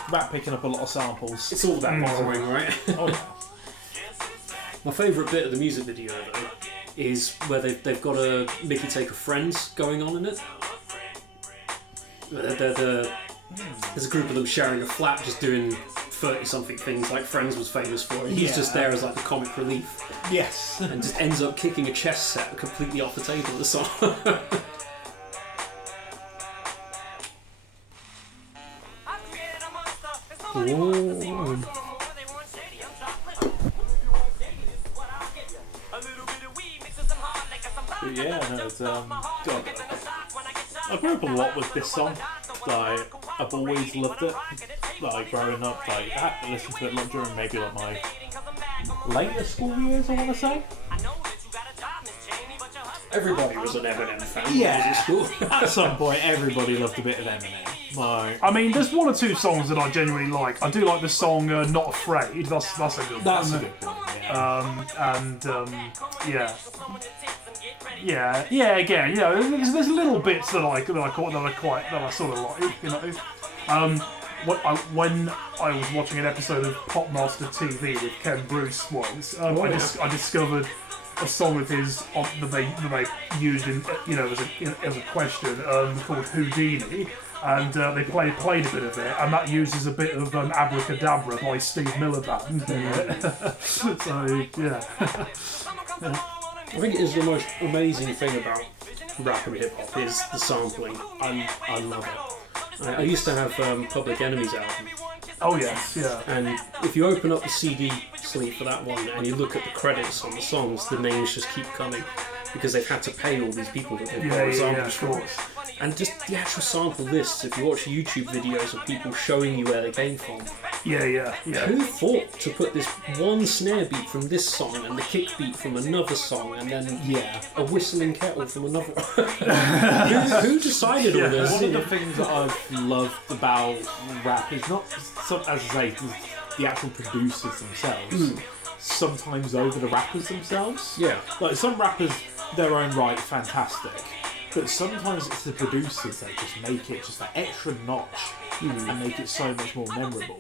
About picking up a lot of samples. It's all about borrowing, right? Oh yeah. My favourite bit of the music video, though, is where they've got a Mickey Take a Friends going on in it. There's a group of them sharing a flat just doing 30-something things like Friends was famous for. And he's just there as like the comic relief. Yes. And just ends up kicking a chess set completely off the table of the song. Ooh. Yeah, no, it's God. I grew up a lot with this song. Like, I've always loved it. Like growing up, like I had to listen to it like during maybe like my later school years, I want to say. Everybody was an Eminem fan. Yeah. When I was at school. At some point, everybody loved a bit of Eminem. Like, I mean, there's one or two songs that I genuinely like. I do like the song "Not Afraid." That's a good one. that's a good one. Yeah. Yeah. Again, you know, there's little bits that I sort of like, you know. When I was watching an episode of Popmaster TV with Ken Bruce once, I discovered a song of his that they used in, you know, as a question called Houdini, and they played a bit of it, and that uses a bit of Abracadabra by Steve Miliband in it. So yeah. I think it is the most amazing thing about rap and hip hop is the sampling. I love it. I used to have Public Enemy's album. Oh yes, yeah. And if you open up the CD sleeve for that one and you look at the credits on the songs, the names just keep coming because they've had to pay all these people that they've got samples from. And just the actual sample lists, if you watch YouTube videos of people showing you where they came from. Yeah. Who thought to put this one snare beat from this song and the kick beat from another song and then a whistling kettle from another who decided all this? One of the things that I've loved about rap is not, as I say, the actual producers themselves. Sometimes over the rappers themselves. Yeah. Like some rappers, their own right, fantastic. But sometimes it's the producers that just make it just that extra notch and make it so much more memorable.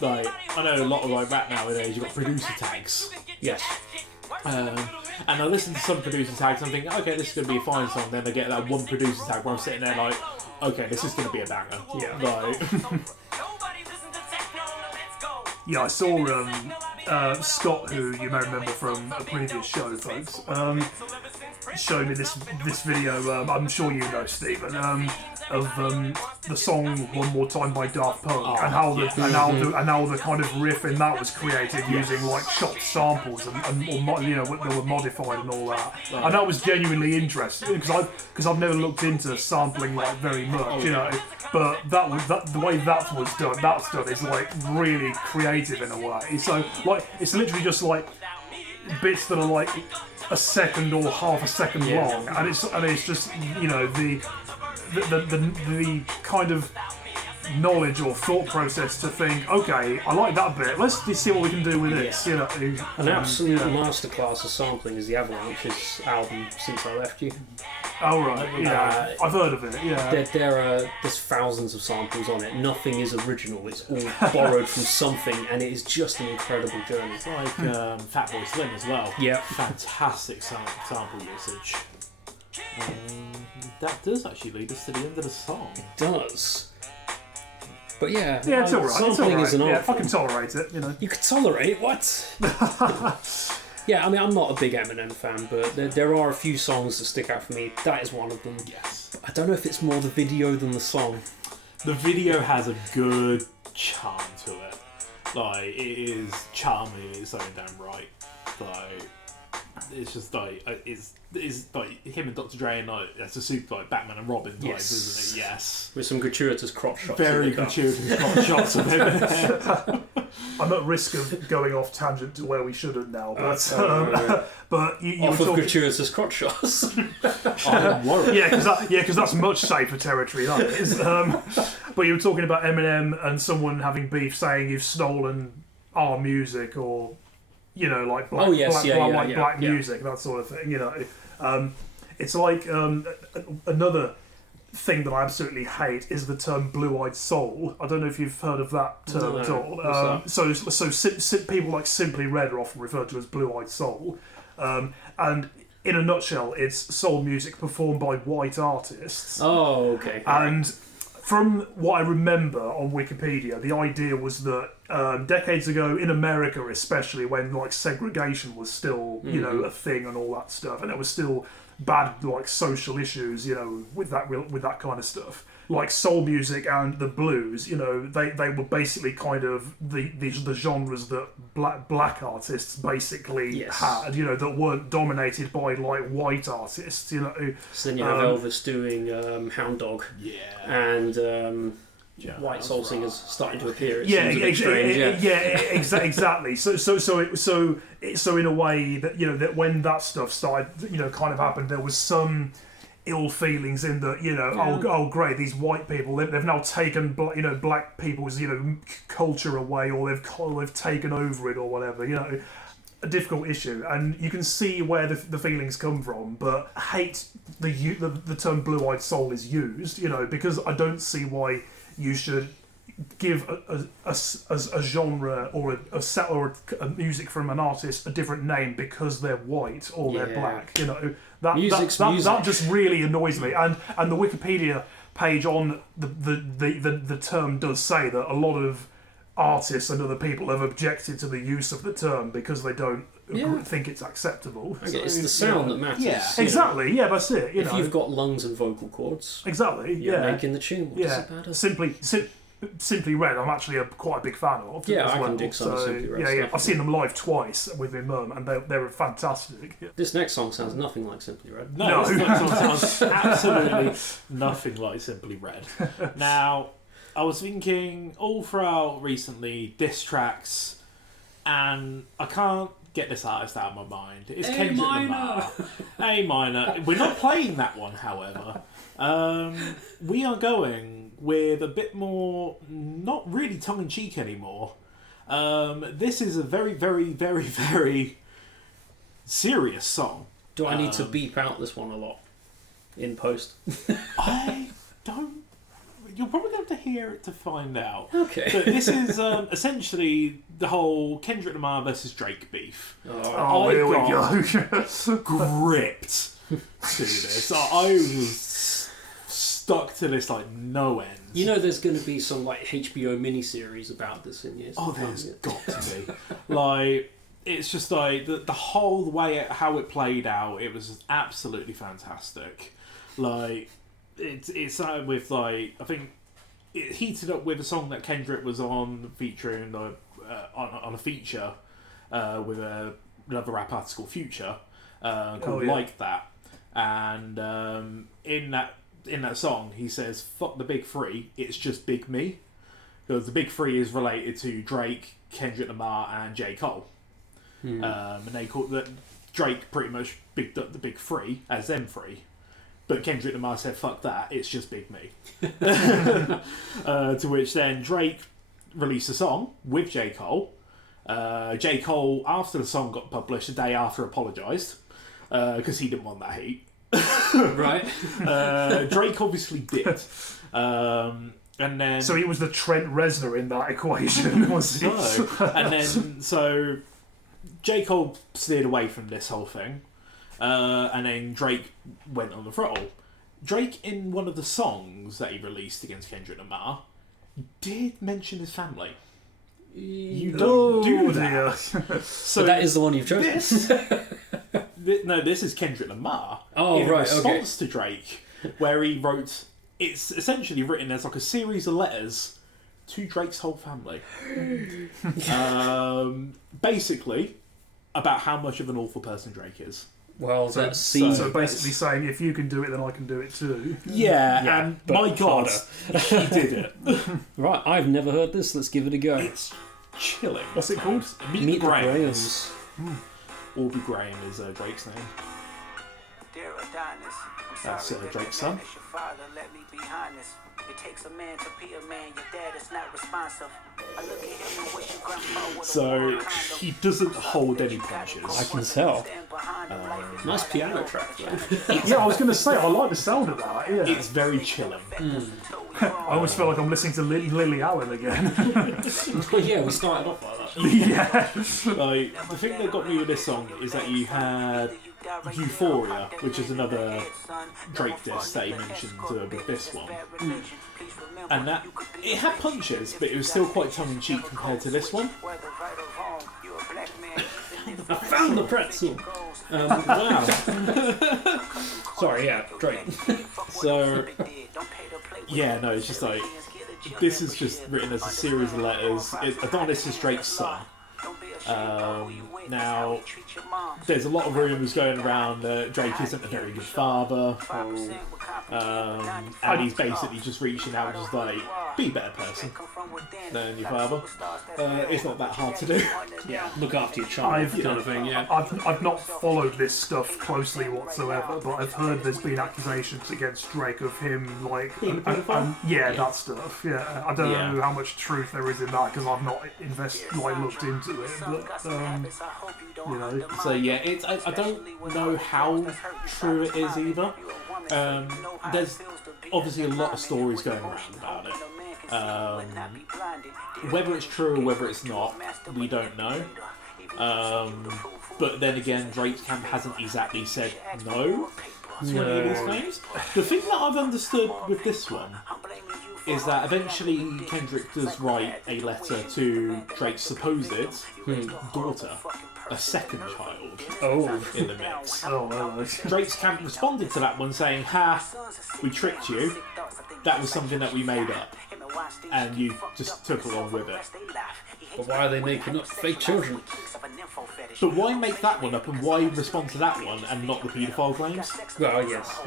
Like, I know a lot of like rap nowadays, you've got producer tags. Yes. And I listen to some producer tags and I'm thinking, okay, this is going to be a fine song. Then I get that one producer tag where I'm sitting there like, okay, this is going to be a banger. Yeah. Like, Yeah, I saw Scott, who you may remember from a previous show, folks, showed me this video. I'm sure you know, Stephen, of the song "One More Time" by Daft Punk, and how the kind of riff in that was created using like shot samples and you know, they were modified and all that. Right. And that was genuinely interesting because I've never looked into sampling like very much, you know. But the way that's done is like really creative in a way. So like it's literally just like bits that are like a second or half a second long, and it's just, you know, the kind of knowledge or thought process to think, okay, I like that bit, let's see what we can do with this. You know, an absolute masterclass of sampling is the Avalanche's album Since I Left You. Oh right, yeah, I've heard of it. Yeah, there's thousands of samples on it. Nothing is original. It's all borrowed from something, and it is just an incredible journey. it's like Fatboy Slim as well. Yeah, Fantastic sample usage. That does actually lead us to the end of the song. it does. But yeah, it's alright. sampling is an art. Yeah, if I can tolerate it, you know. You could tolerate what? Yeah, I mean, I'm not a big Eminem fan, but there are a few songs that stick out for me. That is one of them. Yes. I don't know if it's more the video than the song. The video has a good charm to it. Like, it is charming in its own damn right. Like, it's just like, it's like him and Dr. Dre and like, it's a super like Batman and Robin type, isn't it? Yes. With some gratuitous crotch shots. Very gratuitous crotch shots of him. I'm at risk of going off tangent to where we shouldn't now, but you Off were of talking. gratuitous crotch shots. I'm worried. Yeah, because that's much safer territory. That is. But you were talking about Eminem and someone having beef, saying you've stolen our music, or you know, like black music, that sort of thing. You know, it's like another thing that I absolutely hate is the term blue-eyed soul. I don't know if you've heard of that term at all. So people like Simply Red are often referred to as blue-eyed soul, and in a nutshell, it's soul music performed by white artists. Oh, okay. And from what I remember on Wikipedia, the idea was that decades ago, in America especially, when like segregation was still, you know, a thing and all that stuff, and there was still bad like social issues, you know, with that kind of stuff. Like soul music and the blues, you know, they were basically kind of the genres that black artists basically had, you know, that weren't dominated by like white artists, you know. So then you have Elvis doing Hound Dog. Yeah. And white soul singers starting to appear. It Yeah, seems a bit strange, exactly. So in a way that that when that stuff started, kind of happened, there was some ill feelings in that oh great, these white people they've now taken black people's culture away, or they've taken over it or whatever. A difficult issue, and you can see where the feelings come from, but I hate the term blue-eyed soul is used, because I don't see why you should give a genre or a set or a music from an artist a different name because they're white or they're black. That just really annoys me. And the Wikipedia page on the term does say that a lot of artists and other people have objected to the use of the term because they don't think it's acceptable. It's the sound that matters. Yeah, exactly. Yeah, that's it. If you've got lungs and vocal cords, exactly. You're making the tune. What does it matter? Simply Red, I'm actually quite a big fan of. Yeah, I can dig some Simply Red stuff. I've seen them live twice with my mum, and they're fantastic. Yeah. This next song sounds nothing like Simply Red. No, this next song sounds absolutely nothing like Simply Red. Now, I was thinking all throughout recently diss tracks, and I can't get this artist out of my mind. It's Kendrick Lamar. A minor. We're not playing that one, however. We are going with a bit more, not really tongue-in-cheek anymore. This is a very, very, very, very serious song. Do I need to beep out this one a lot in post? I don't. You're probably going to have to hear it to find out. Okay. But this is essentially the whole Kendrick Lamar versus Drake beef. Oh, here we go. Gripped to this. I was stuck to this like no end. There's going to be some like HBO miniseries about this in years. Oh, there's got to be. Like, it's just like the whole way how it played out. It was absolutely fantastic. Like, it started with like, I think it heated up with a song that Kendrick was on featuring on a feature with another rap artist called Future called Like That, and in that song he says fuck the big three, it's just big me, because the big three is related to Drake, Kendrick Lamar and J. Cole. And they call that Drake pretty much bigged up the big three as them three. But Kendrick Lamar said, fuck that, it's just big me. To which then Drake released a song with J. Cole. J. Cole, after the song got published, a day after apologised, because he didn't want that heat. Right. Drake obviously did. And then... So he was the Trent Reznor in that equation, was he? So J. Cole steered away from this whole thing. And then Drake went on the throttle. Drake, in one of the songs that he released against Kendrick Lamar, did mention his family. You don't do that. So that is the one you've chosen? This is Kendrick Lamar. Oh, in right, response to Drake, where he wrote... It's essentially written as like a series of letters to Drake's whole family. Basically, about how much of an awful person Drake is. Well, so basically saying, if you can do it, then I can do it too. Yeah, and my God, he did it. Right, I've never heard this. Let's give it a go. It's chilling. What's it called? Meet the Grahams. Aubrey Graham is Drake's name. That's Drake's son. It takes a man to be a man. Your dad is not responsive. I look at him and wish your grandpa. So he doesn't hold any punches. I can tell. Nice piano track though. Yeah, I was going to say, I like the sound of that. Yeah. It's very chilling. I almost feel like I'm listening to Lily Allen again. Yeah, we started off like that. Yeah. Like, the thing that got me with this song is that you had Euphoria, which is another Drake diss that he mentioned with this one. And that it had punches, but it was still quite tongue-in-cheek compared to this one. I found the pretzel. Wow. Sorry, yeah, Drake. So, yeah, no, it's just like, this is just written as a series of letters. Adonis is Drake's son. Now, there's a lot of rumours going around that Drake isn't a very good father, and he's basically just reaching out, just like, be a better person than your father. It's not that hard to do. Yeah, look after your child, kind of thing. Yeah. I've not followed this stuff closely whatsoever, but I've heard there's been accusations against Drake of him Being a pedophile? that stuff. Yeah, I don't know how much truth there is in that because I've not looked into it. But So yeah, it's I don't know how true it is either. There's obviously a lot of stories going around about it. Whether it's true or whether it's not, we don't know. But then again, Drake's camp hasn't exactly said no to any of these claims. The thing that I've understood with this one is that eventually Kendrick does write a letter to Drake's supposed daughter, a second child, in the mix. Drake's camp responded to that one saying, "Ha, we tricked you. That was something that we made up, and you just took along with it." But why are they making up fake children? But why make that one up and why respond to that one and not the paedophile claims? Well, yes.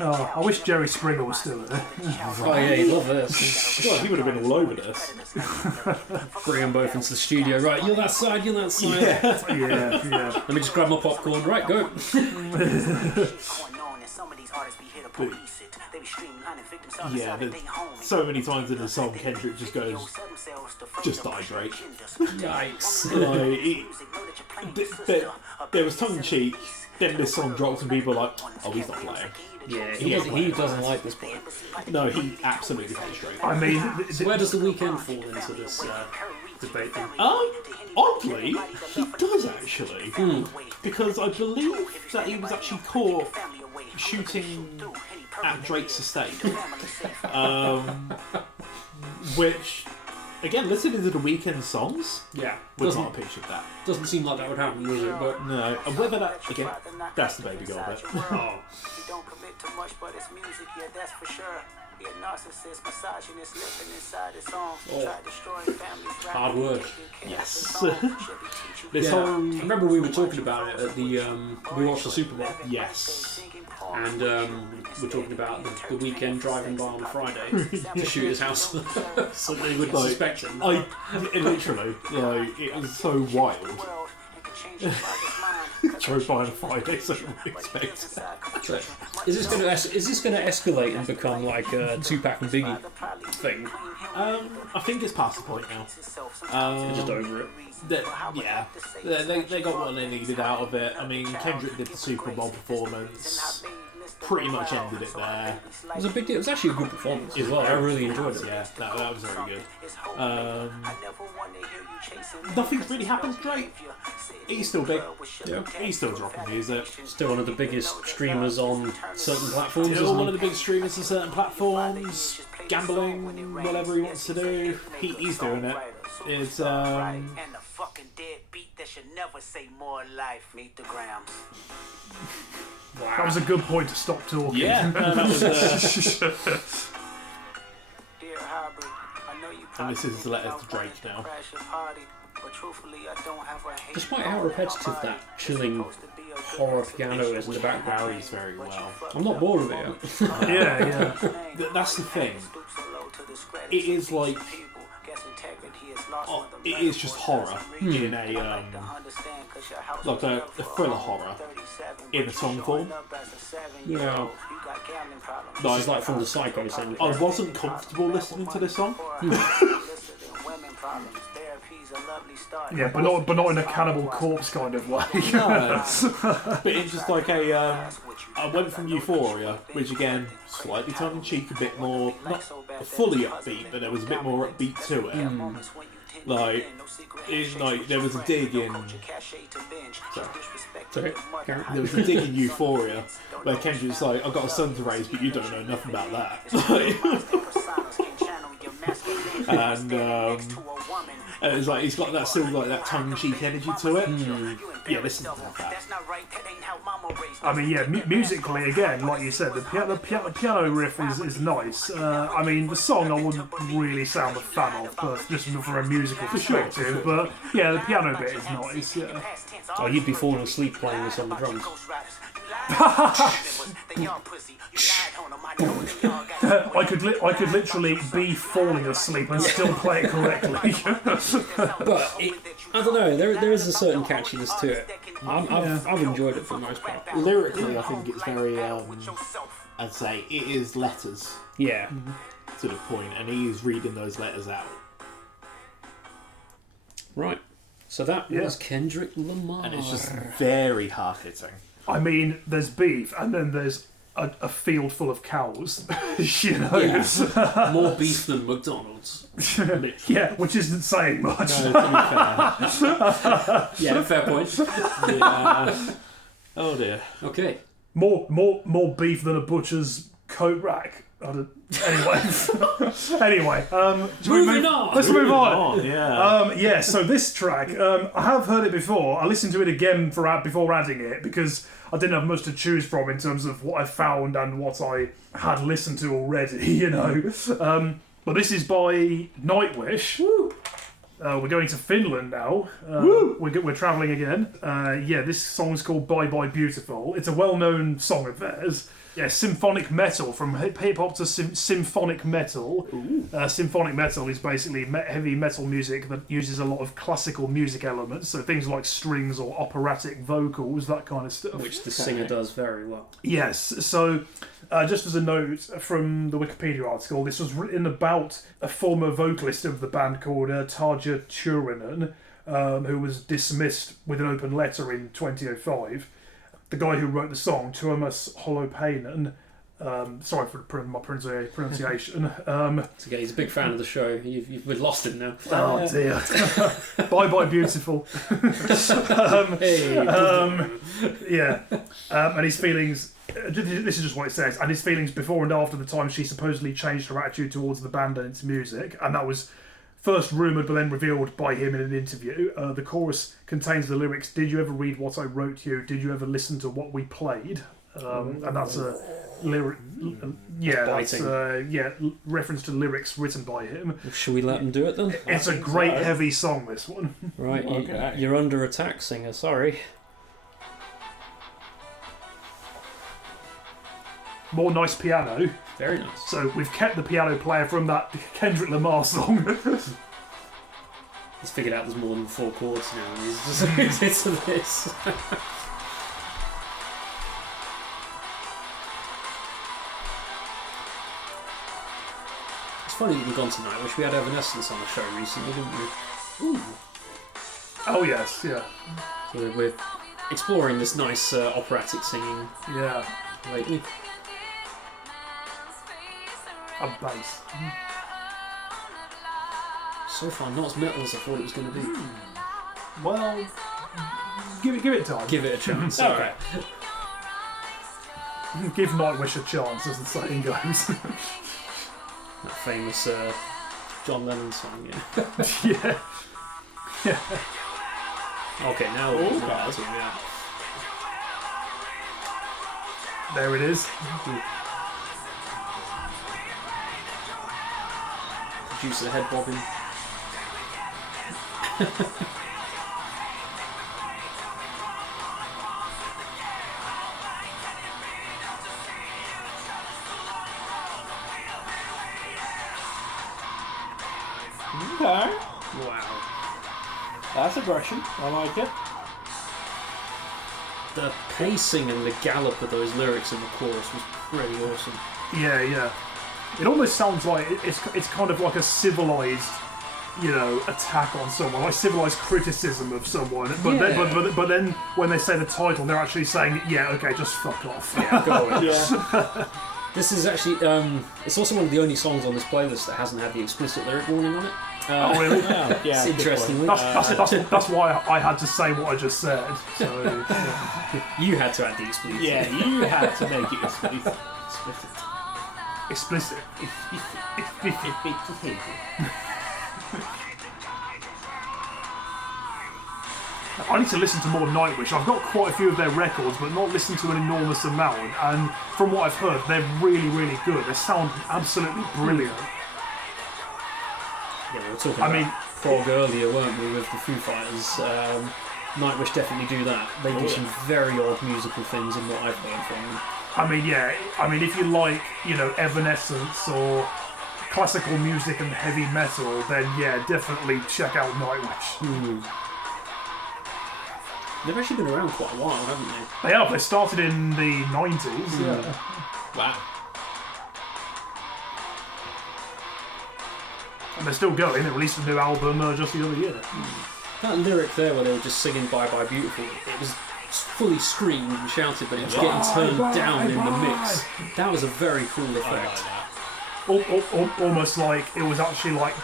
I wish Jerry Springer was still there. Oh yeah, he'd love this. Well, he would have been all over this. Bring them both into the studio. Right, you're that side, you're that side. Yeah. Let me just grab my popcorn. Right, go. Yeah, there's so many times in the song Kendrick just goes, "Just die, Drake." Yikes. There was tongue in cheek. Then this song drops and people are like, "Oh, he's not playing." Yeah, he doesn't like this point. No, he absolutely hates Drake. I mean, So where does The Weeknd fall into this debate then? Oddly, he does actually, because I believe that he was actually caught shooting at Drake's estate, which, again, listening to The Weeknd songs, Yeah, would not have pictured that. doesn't seem like that would happen, does it? But No, and whether that, again, that's the baby girl bit. oh, Don't commit too much, but it's music, yeah, that's for sure. Be a narcissist, misogynist, living inside his home. Try destroying families. hard work. Yes. This Yeah, whole, I remember we were talking about it at the we watched the Super Bowl, yes. and we're talking about the Weeknd driving by on a Friday to shoot his house, so they would suspect him. Literally, it was so wild. Drove by on a Friday, so we expect. So, is this going to escalate and become like a Tupac and Biggie thing? I think it's past the point now. They're just over it. They got what they needed out of it. I mean, Kendrick did the Super Bowl performance, pretty much ended it there. It was a big deal. It was actually a good performance as well. I really enjoyed it. Yeah, that was very good. Nothing's really happened to Drake. He's still big. Yeah. He's still dropping music. Still one of the biggest streamers on certain platforms. Still Isn't one he? of the big streamers on certain platforms. Gambling, whatever he wants to do, he's doing it. It's And the fucking dead beat that should never say more life. Meet the grams. that was a good point to stop talking. yeah. That was, Dear hybrid, I know you and this is the letter to Drake now. crash your party, but truthfully, I don't have a hate. Despite how repetitive that chilling horror piano is in the background, Varies very well. I'm not bored of it yet. Yeah. That's the thing. It is like, it is just horror in a like a thriller horror in a song form. Yeah. This is like from the Psycho scene. I wasn't comfortable listening to this song. Yeah, but not in a Cannibal Corpse kind of way. No. But it's just like I went from Euphoria, which again, slightly tongue-in-cheek, a bit more, not fully upbeat, but there was a bit more upbeat to it. Like there was a dig in... Sorry. There was a dig in Euphoria where Kendrick's like, "I've got a son to raise, but you don't know nothing about that." and it's like he's got that still like that tongue-in-cheek energy to it. Yeah, listen to that. I mean, yeah, musically again, like you said, the piano riff is nice. I mean, the song I wouldn't really say I'm a fan of, but just from a musical perspective. But yeah, the piano bit is nice. Yeah. Oh, you'd be falling asleep playing this on the drums. I could literally be falling asleep and still play it correctly. But I don't know. There is a certain catchiness to it. I've enjoyed it for the most part. Lyrically, I think it's very. I'd say it is letters. Yeah. To the point, and he is reading those letters out. Right. So that was Kendrick Lamar. And it's just very hard hitting. I mean, there's beef, and then there's a field full of cows. You know, more beef than McDonald's. Yeah, which isn't saying much. No, to be fair. Yeah, fair point. Yeah. Oh dear. Okay. More beef than a butcher's coat rack. Anyway, Moving on. Let's move on. Yeah. So this track, I have heard it before. I listened to it again before adding it because I didn't have much to choose from in terms of what I found and what I had listened to already. You know, but this is by Nightwish. Woo. We're going to Finland now. We're travelling again. This song's called Bye Bye Beautiful. It's a well-known song of theirs. Yeah, symphonic metal, from hip-hop to symphonic metal. Symphonic metal is basically heavy metal music that uses a lot of classical music elements, so things like strings or operatic vocals, that kind of stuff. Which the singer does very well. Yes, so just as a note from the Wikipedia article, this was written about a former vocalist of the band called Tarja Turunen, who was dismissed with an open letter in 2005. The guy who wrote the song, Tuomas Holopainen, sorry for my pronunciation. It's okay, he's a big fan of the show. We've lost him now. Oh dear. Bye bye beautiful. And his feelings, this is just what it says, and his feelings before and after the time she supposedly changed her attitude towards the band and its music, and that was first rumoured but then revealed by him in an interview. The chorus contains the lyrics, "Did you ever read what I wrote you? Did you ever listen to what we played?" And that's a lyric. Reference to lyrics written by him. Shall we let him do it then? It's a great heavy song, this one. Right, you're under attack, singer. Sorry. More nice piano. Very nice. So we've kept the piano player from that Kendrick Lamar song. He's figured out there's more than 4 chords now. He's just moved into this. It's funny that we've gone tonight. I wish we had Evanescence on the show recently, didn't we? Ooh. Oh yes, yeah. So we're exploring this nice operatic singing. Yeah. Lately. And bass. So far, not as metal as I thought it was going to be. Well, give it time. Give it a chance. Okay. Give Nightwish a chance, as the saying goes. That famous John Lennon song, yeah. Yeah. Yeah. Okay, now we're back to it, yeah. There it is. Producer head bobbing. Okay. Wow. That's aggression. I like it. The pacing and the gallop of those lyrics in the chorus was pretty awesome. Yeah, yeah. It almost sounds like it's kind of like a civilized, attack on someone, like civilized criticism of someone. But but then when they say the title, they're actually saying, yeah, okay, just fuck off. Yeah, go away. Yeah. This is actually, it's also one of the only songs on this playlist that hasn't had the explicit lyric warning on it. Oh, really? Yeah. It's interesting. That's why I had to say what I just said. So you had to add the explicit. Yeah, you had to make it explicit. explicit. I need to listen to more Nightwish. I've got quite a few of their records, but not listened to an enormous amount. And from what I've heard, they're really, really good. They sound absolutely brilliant. Yeah, we were talking about prog earlier, weren't we, with the Foo Fighters? Nightwish definitely do that. They do some very odd musical things in what I've heard from them. I mean, if you like, Evanescence or classical music and heavy metal, then yeah, definitely check out Nightwish. They've actually been around quite a while, haven't they? They have. They started in the 90s. Yeah. Wow. And they're still going. They released a new album just the other year. That lyric there where they were just singing Bye Bye Beautiful, it was fully screamed and shouted, but it was getting turned down in the mix. That was a very cool effect. Almost like it was actually like,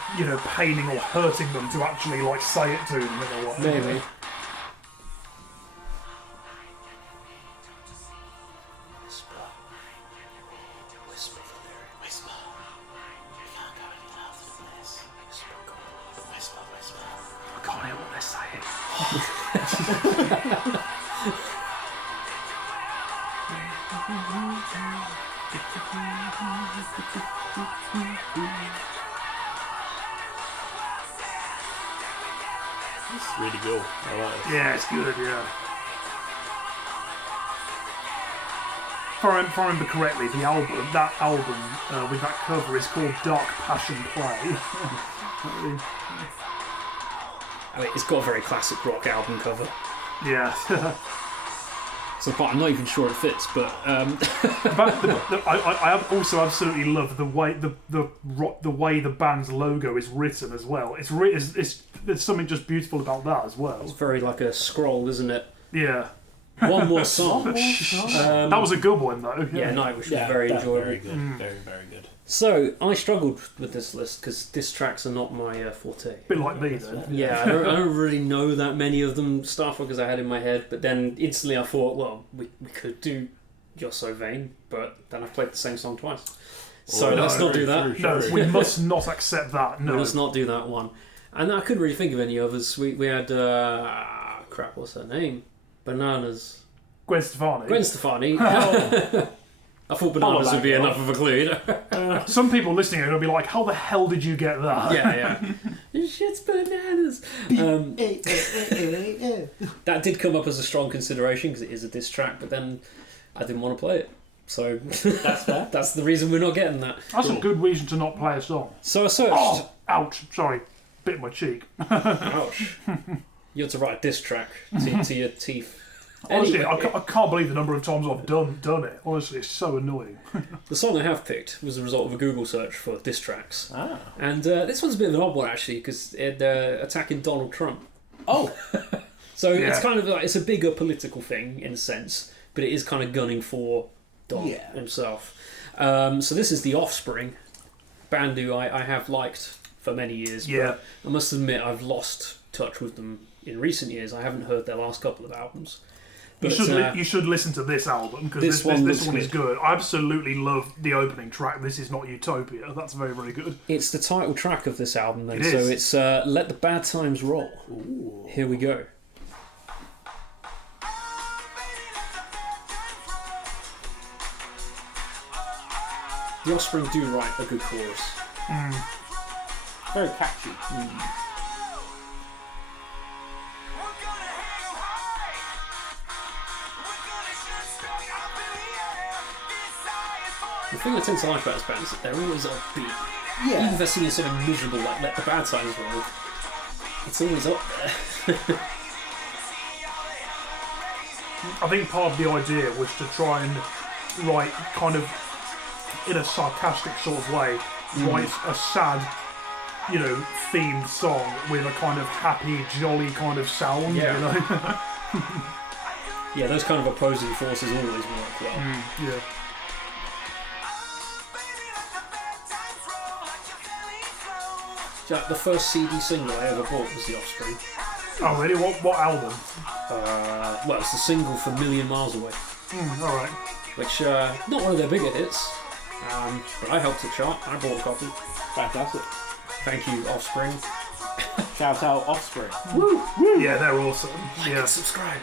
paining or hurting them to actually like say it to them in a way. Maybe. It's really cool. I like it. Yeah, it's good, yeah. If I remember correctly, that album with that cover is called Dark Passion Play. I mean, it's got a very classic rock album cover. Yeah. So I'm not even sure it fits, but I also absolutely love the way the way the band's logo is written as well. There's something just beautiful about that as well. It's very like a scroll, isn't it? Yeah. One more song. That was a good one though. Yeah, Nightwish was very enjoyable. Very good. Very, very good. So I struggled with this list because diss tracks are not my forte. Bit like me then. Yeah, I don't really know that many of them start because I had in my head, but then instantly I thought, well, we could do You're So Vain, but then I've played the same song twice. So let's not do that. No, we must not accept that. No. Let's not do that one. And I couldn't really think of any others. We had crap, what's her name? Bananas. Gwen Stefani. Gwen Stefani. I thought Bananas would be enough of a clue. Some people listening are going to be like, how the hell did you get that? Yeah. Shit's Bananas. That did come up as a strong consideration because it is a diss track, but then I didn't want to play it. So that's fair. That's the reason we're not getting that. That's a good reason to not play a song. So I searched. Oh, ouch. Sorry. Bit my cheek. Ouch. You had to write a diss track to your teeth. Honestly, Anyway, I can't believe the number of times I've done it. Honestly, it's so annoying. The song I have picked was the result of a Google search for diss tracks. And this one's a bit of an odd one, actually, because they're attacking Donald Trump. Oh! So it's kind of like, it's a bigger political thing, in a sense, but it is kind of gunning for Donald himself. So this is The Offspring, band who I have liked for many years, but I must admit I've lost touch with them in recent years. I haven't heard their last couple of albums. But, you should listen to this album because this one is good. I absolutely love the opening track. This Is Not Utopia. That's very, very good. It's the title track of this album, then. It is. So it's Let the Bad Times Roll. Ooh. Here we go. The Offspring do write a good chorus. Very catchy. The thing I tend to like about this band is that they're always upbeat. Yeah. Even if they're singing something miserable like Let the Bad Times Roll, it's always up there. I think part of the idea was to try and write kind of in a sarcastic sort of way, write a sad, themed song with a kind of happy, jolly kind of sound. Yeah, those kind of opposing forces always work well. Yeah. Jack, the first CD single I ever bought was The Offspring. Oh, really? What album? Well, it's the single for Million Miles Away. Alright. Which, not one of their bigger hits, but I helped it chart. I bought a copy. Fantastic. Thank you, Offspring. Shout out Offspring. Woo! Yeah, they're awesome. Yeah. Subscribe.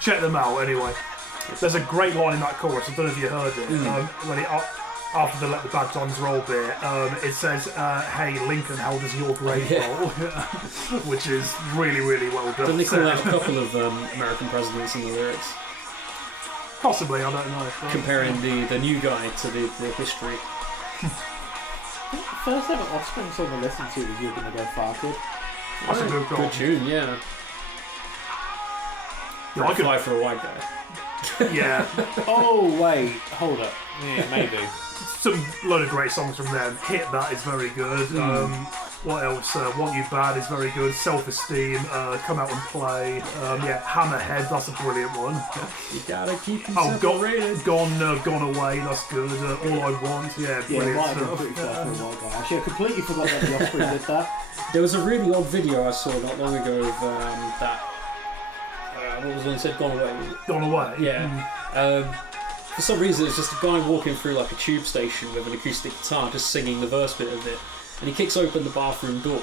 Check them out anyway. There's a great line in that chorus, I don't know if you heard it, when after they let the bad times roll bit, it says, hey Lincoln, how does your grave roll? Which is really, really well done. Don't they call out a couple of American presidents in the lyrics? Possibly, I don't know. Comparing the new guy to the history. First ever Offspring song I listened to was You're Gonna Go Far Good. That's a good Good goal. tune, yeah. Yeah, I could, Fly for a white guy. yeah. Oh, wait, hold up. Yeah, maybe. Some load of great songs from them. Hit That is very good. What else? Want You Bad is very good. Self-Esteem, Come Out and Play. Yeah, Hammerhead, that's a brilliant one. You gotta keep Oh, separated. Gone Away, that's good. All I Want, yeah, Yeah, brilliant might have been stuff. pretty far for a while ago. Actually, I completely forgot that the Offspring did that. There was a really odd video I saw not long ago of that. What was the one that said Gone Away? Gone Away? Yeah. For some reason, it's just a guy walking through like a tube station with an acoustic guitar, just singing the verse bit of it. And he kicks open the bathroom door,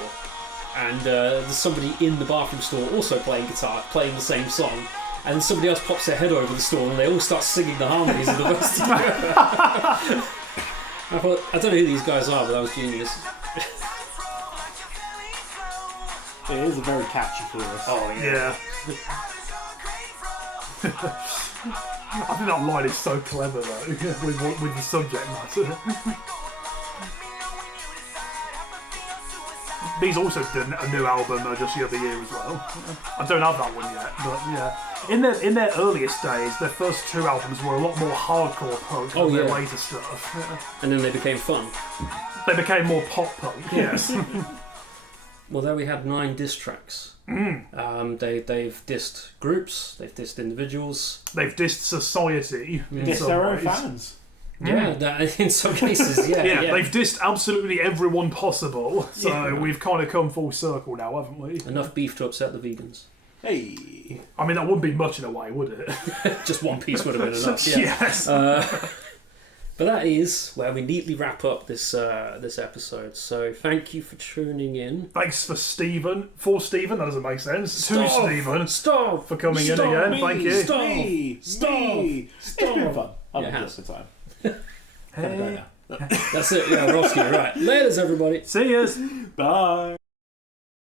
and there's somebody in the bathroom store also playing guitar, playing the same song. And somebody else pops their head over the store, and they all start singing the harmonies of the verse together. I thought, I don't know who these guys are, but that was genius. It is a very catchy chorus. Oh Yeah. I think that line is so clever though, with the subject matter. These also did a new album just the other year as well. I don't have that one yet, but yeah. In their earliest days, their first two albums were a lot more hardcore punk than their later stuff. And then they became fun. They became more pop punk, yes. Well, there we had 9 diss tracks. They've dissed groups, they've dissed individuals. They've dissed society. Diss their own fans. Yeah, that, in some cases, yeah. They've dissed absolutely everyone possible. So we've kind of come full circle now, haven't we? Enough beef to upset the vegans. Hey. I mean, that wouldn't be much in a way, would it? Just one piece would have been enough. Yeah. Yes. But that is where we neatly wrap up this episode. So thank you for tuning in. Thanks for Stephen. For Stephen, that doesn't make sense. To Stephen. Stop! For coming in again. Thank you. Stop! It's been fun. I've Yeah, had the time. Hey. That's it. Yeah, we're off to you. Right. Laters, everybody. See yous. Bye.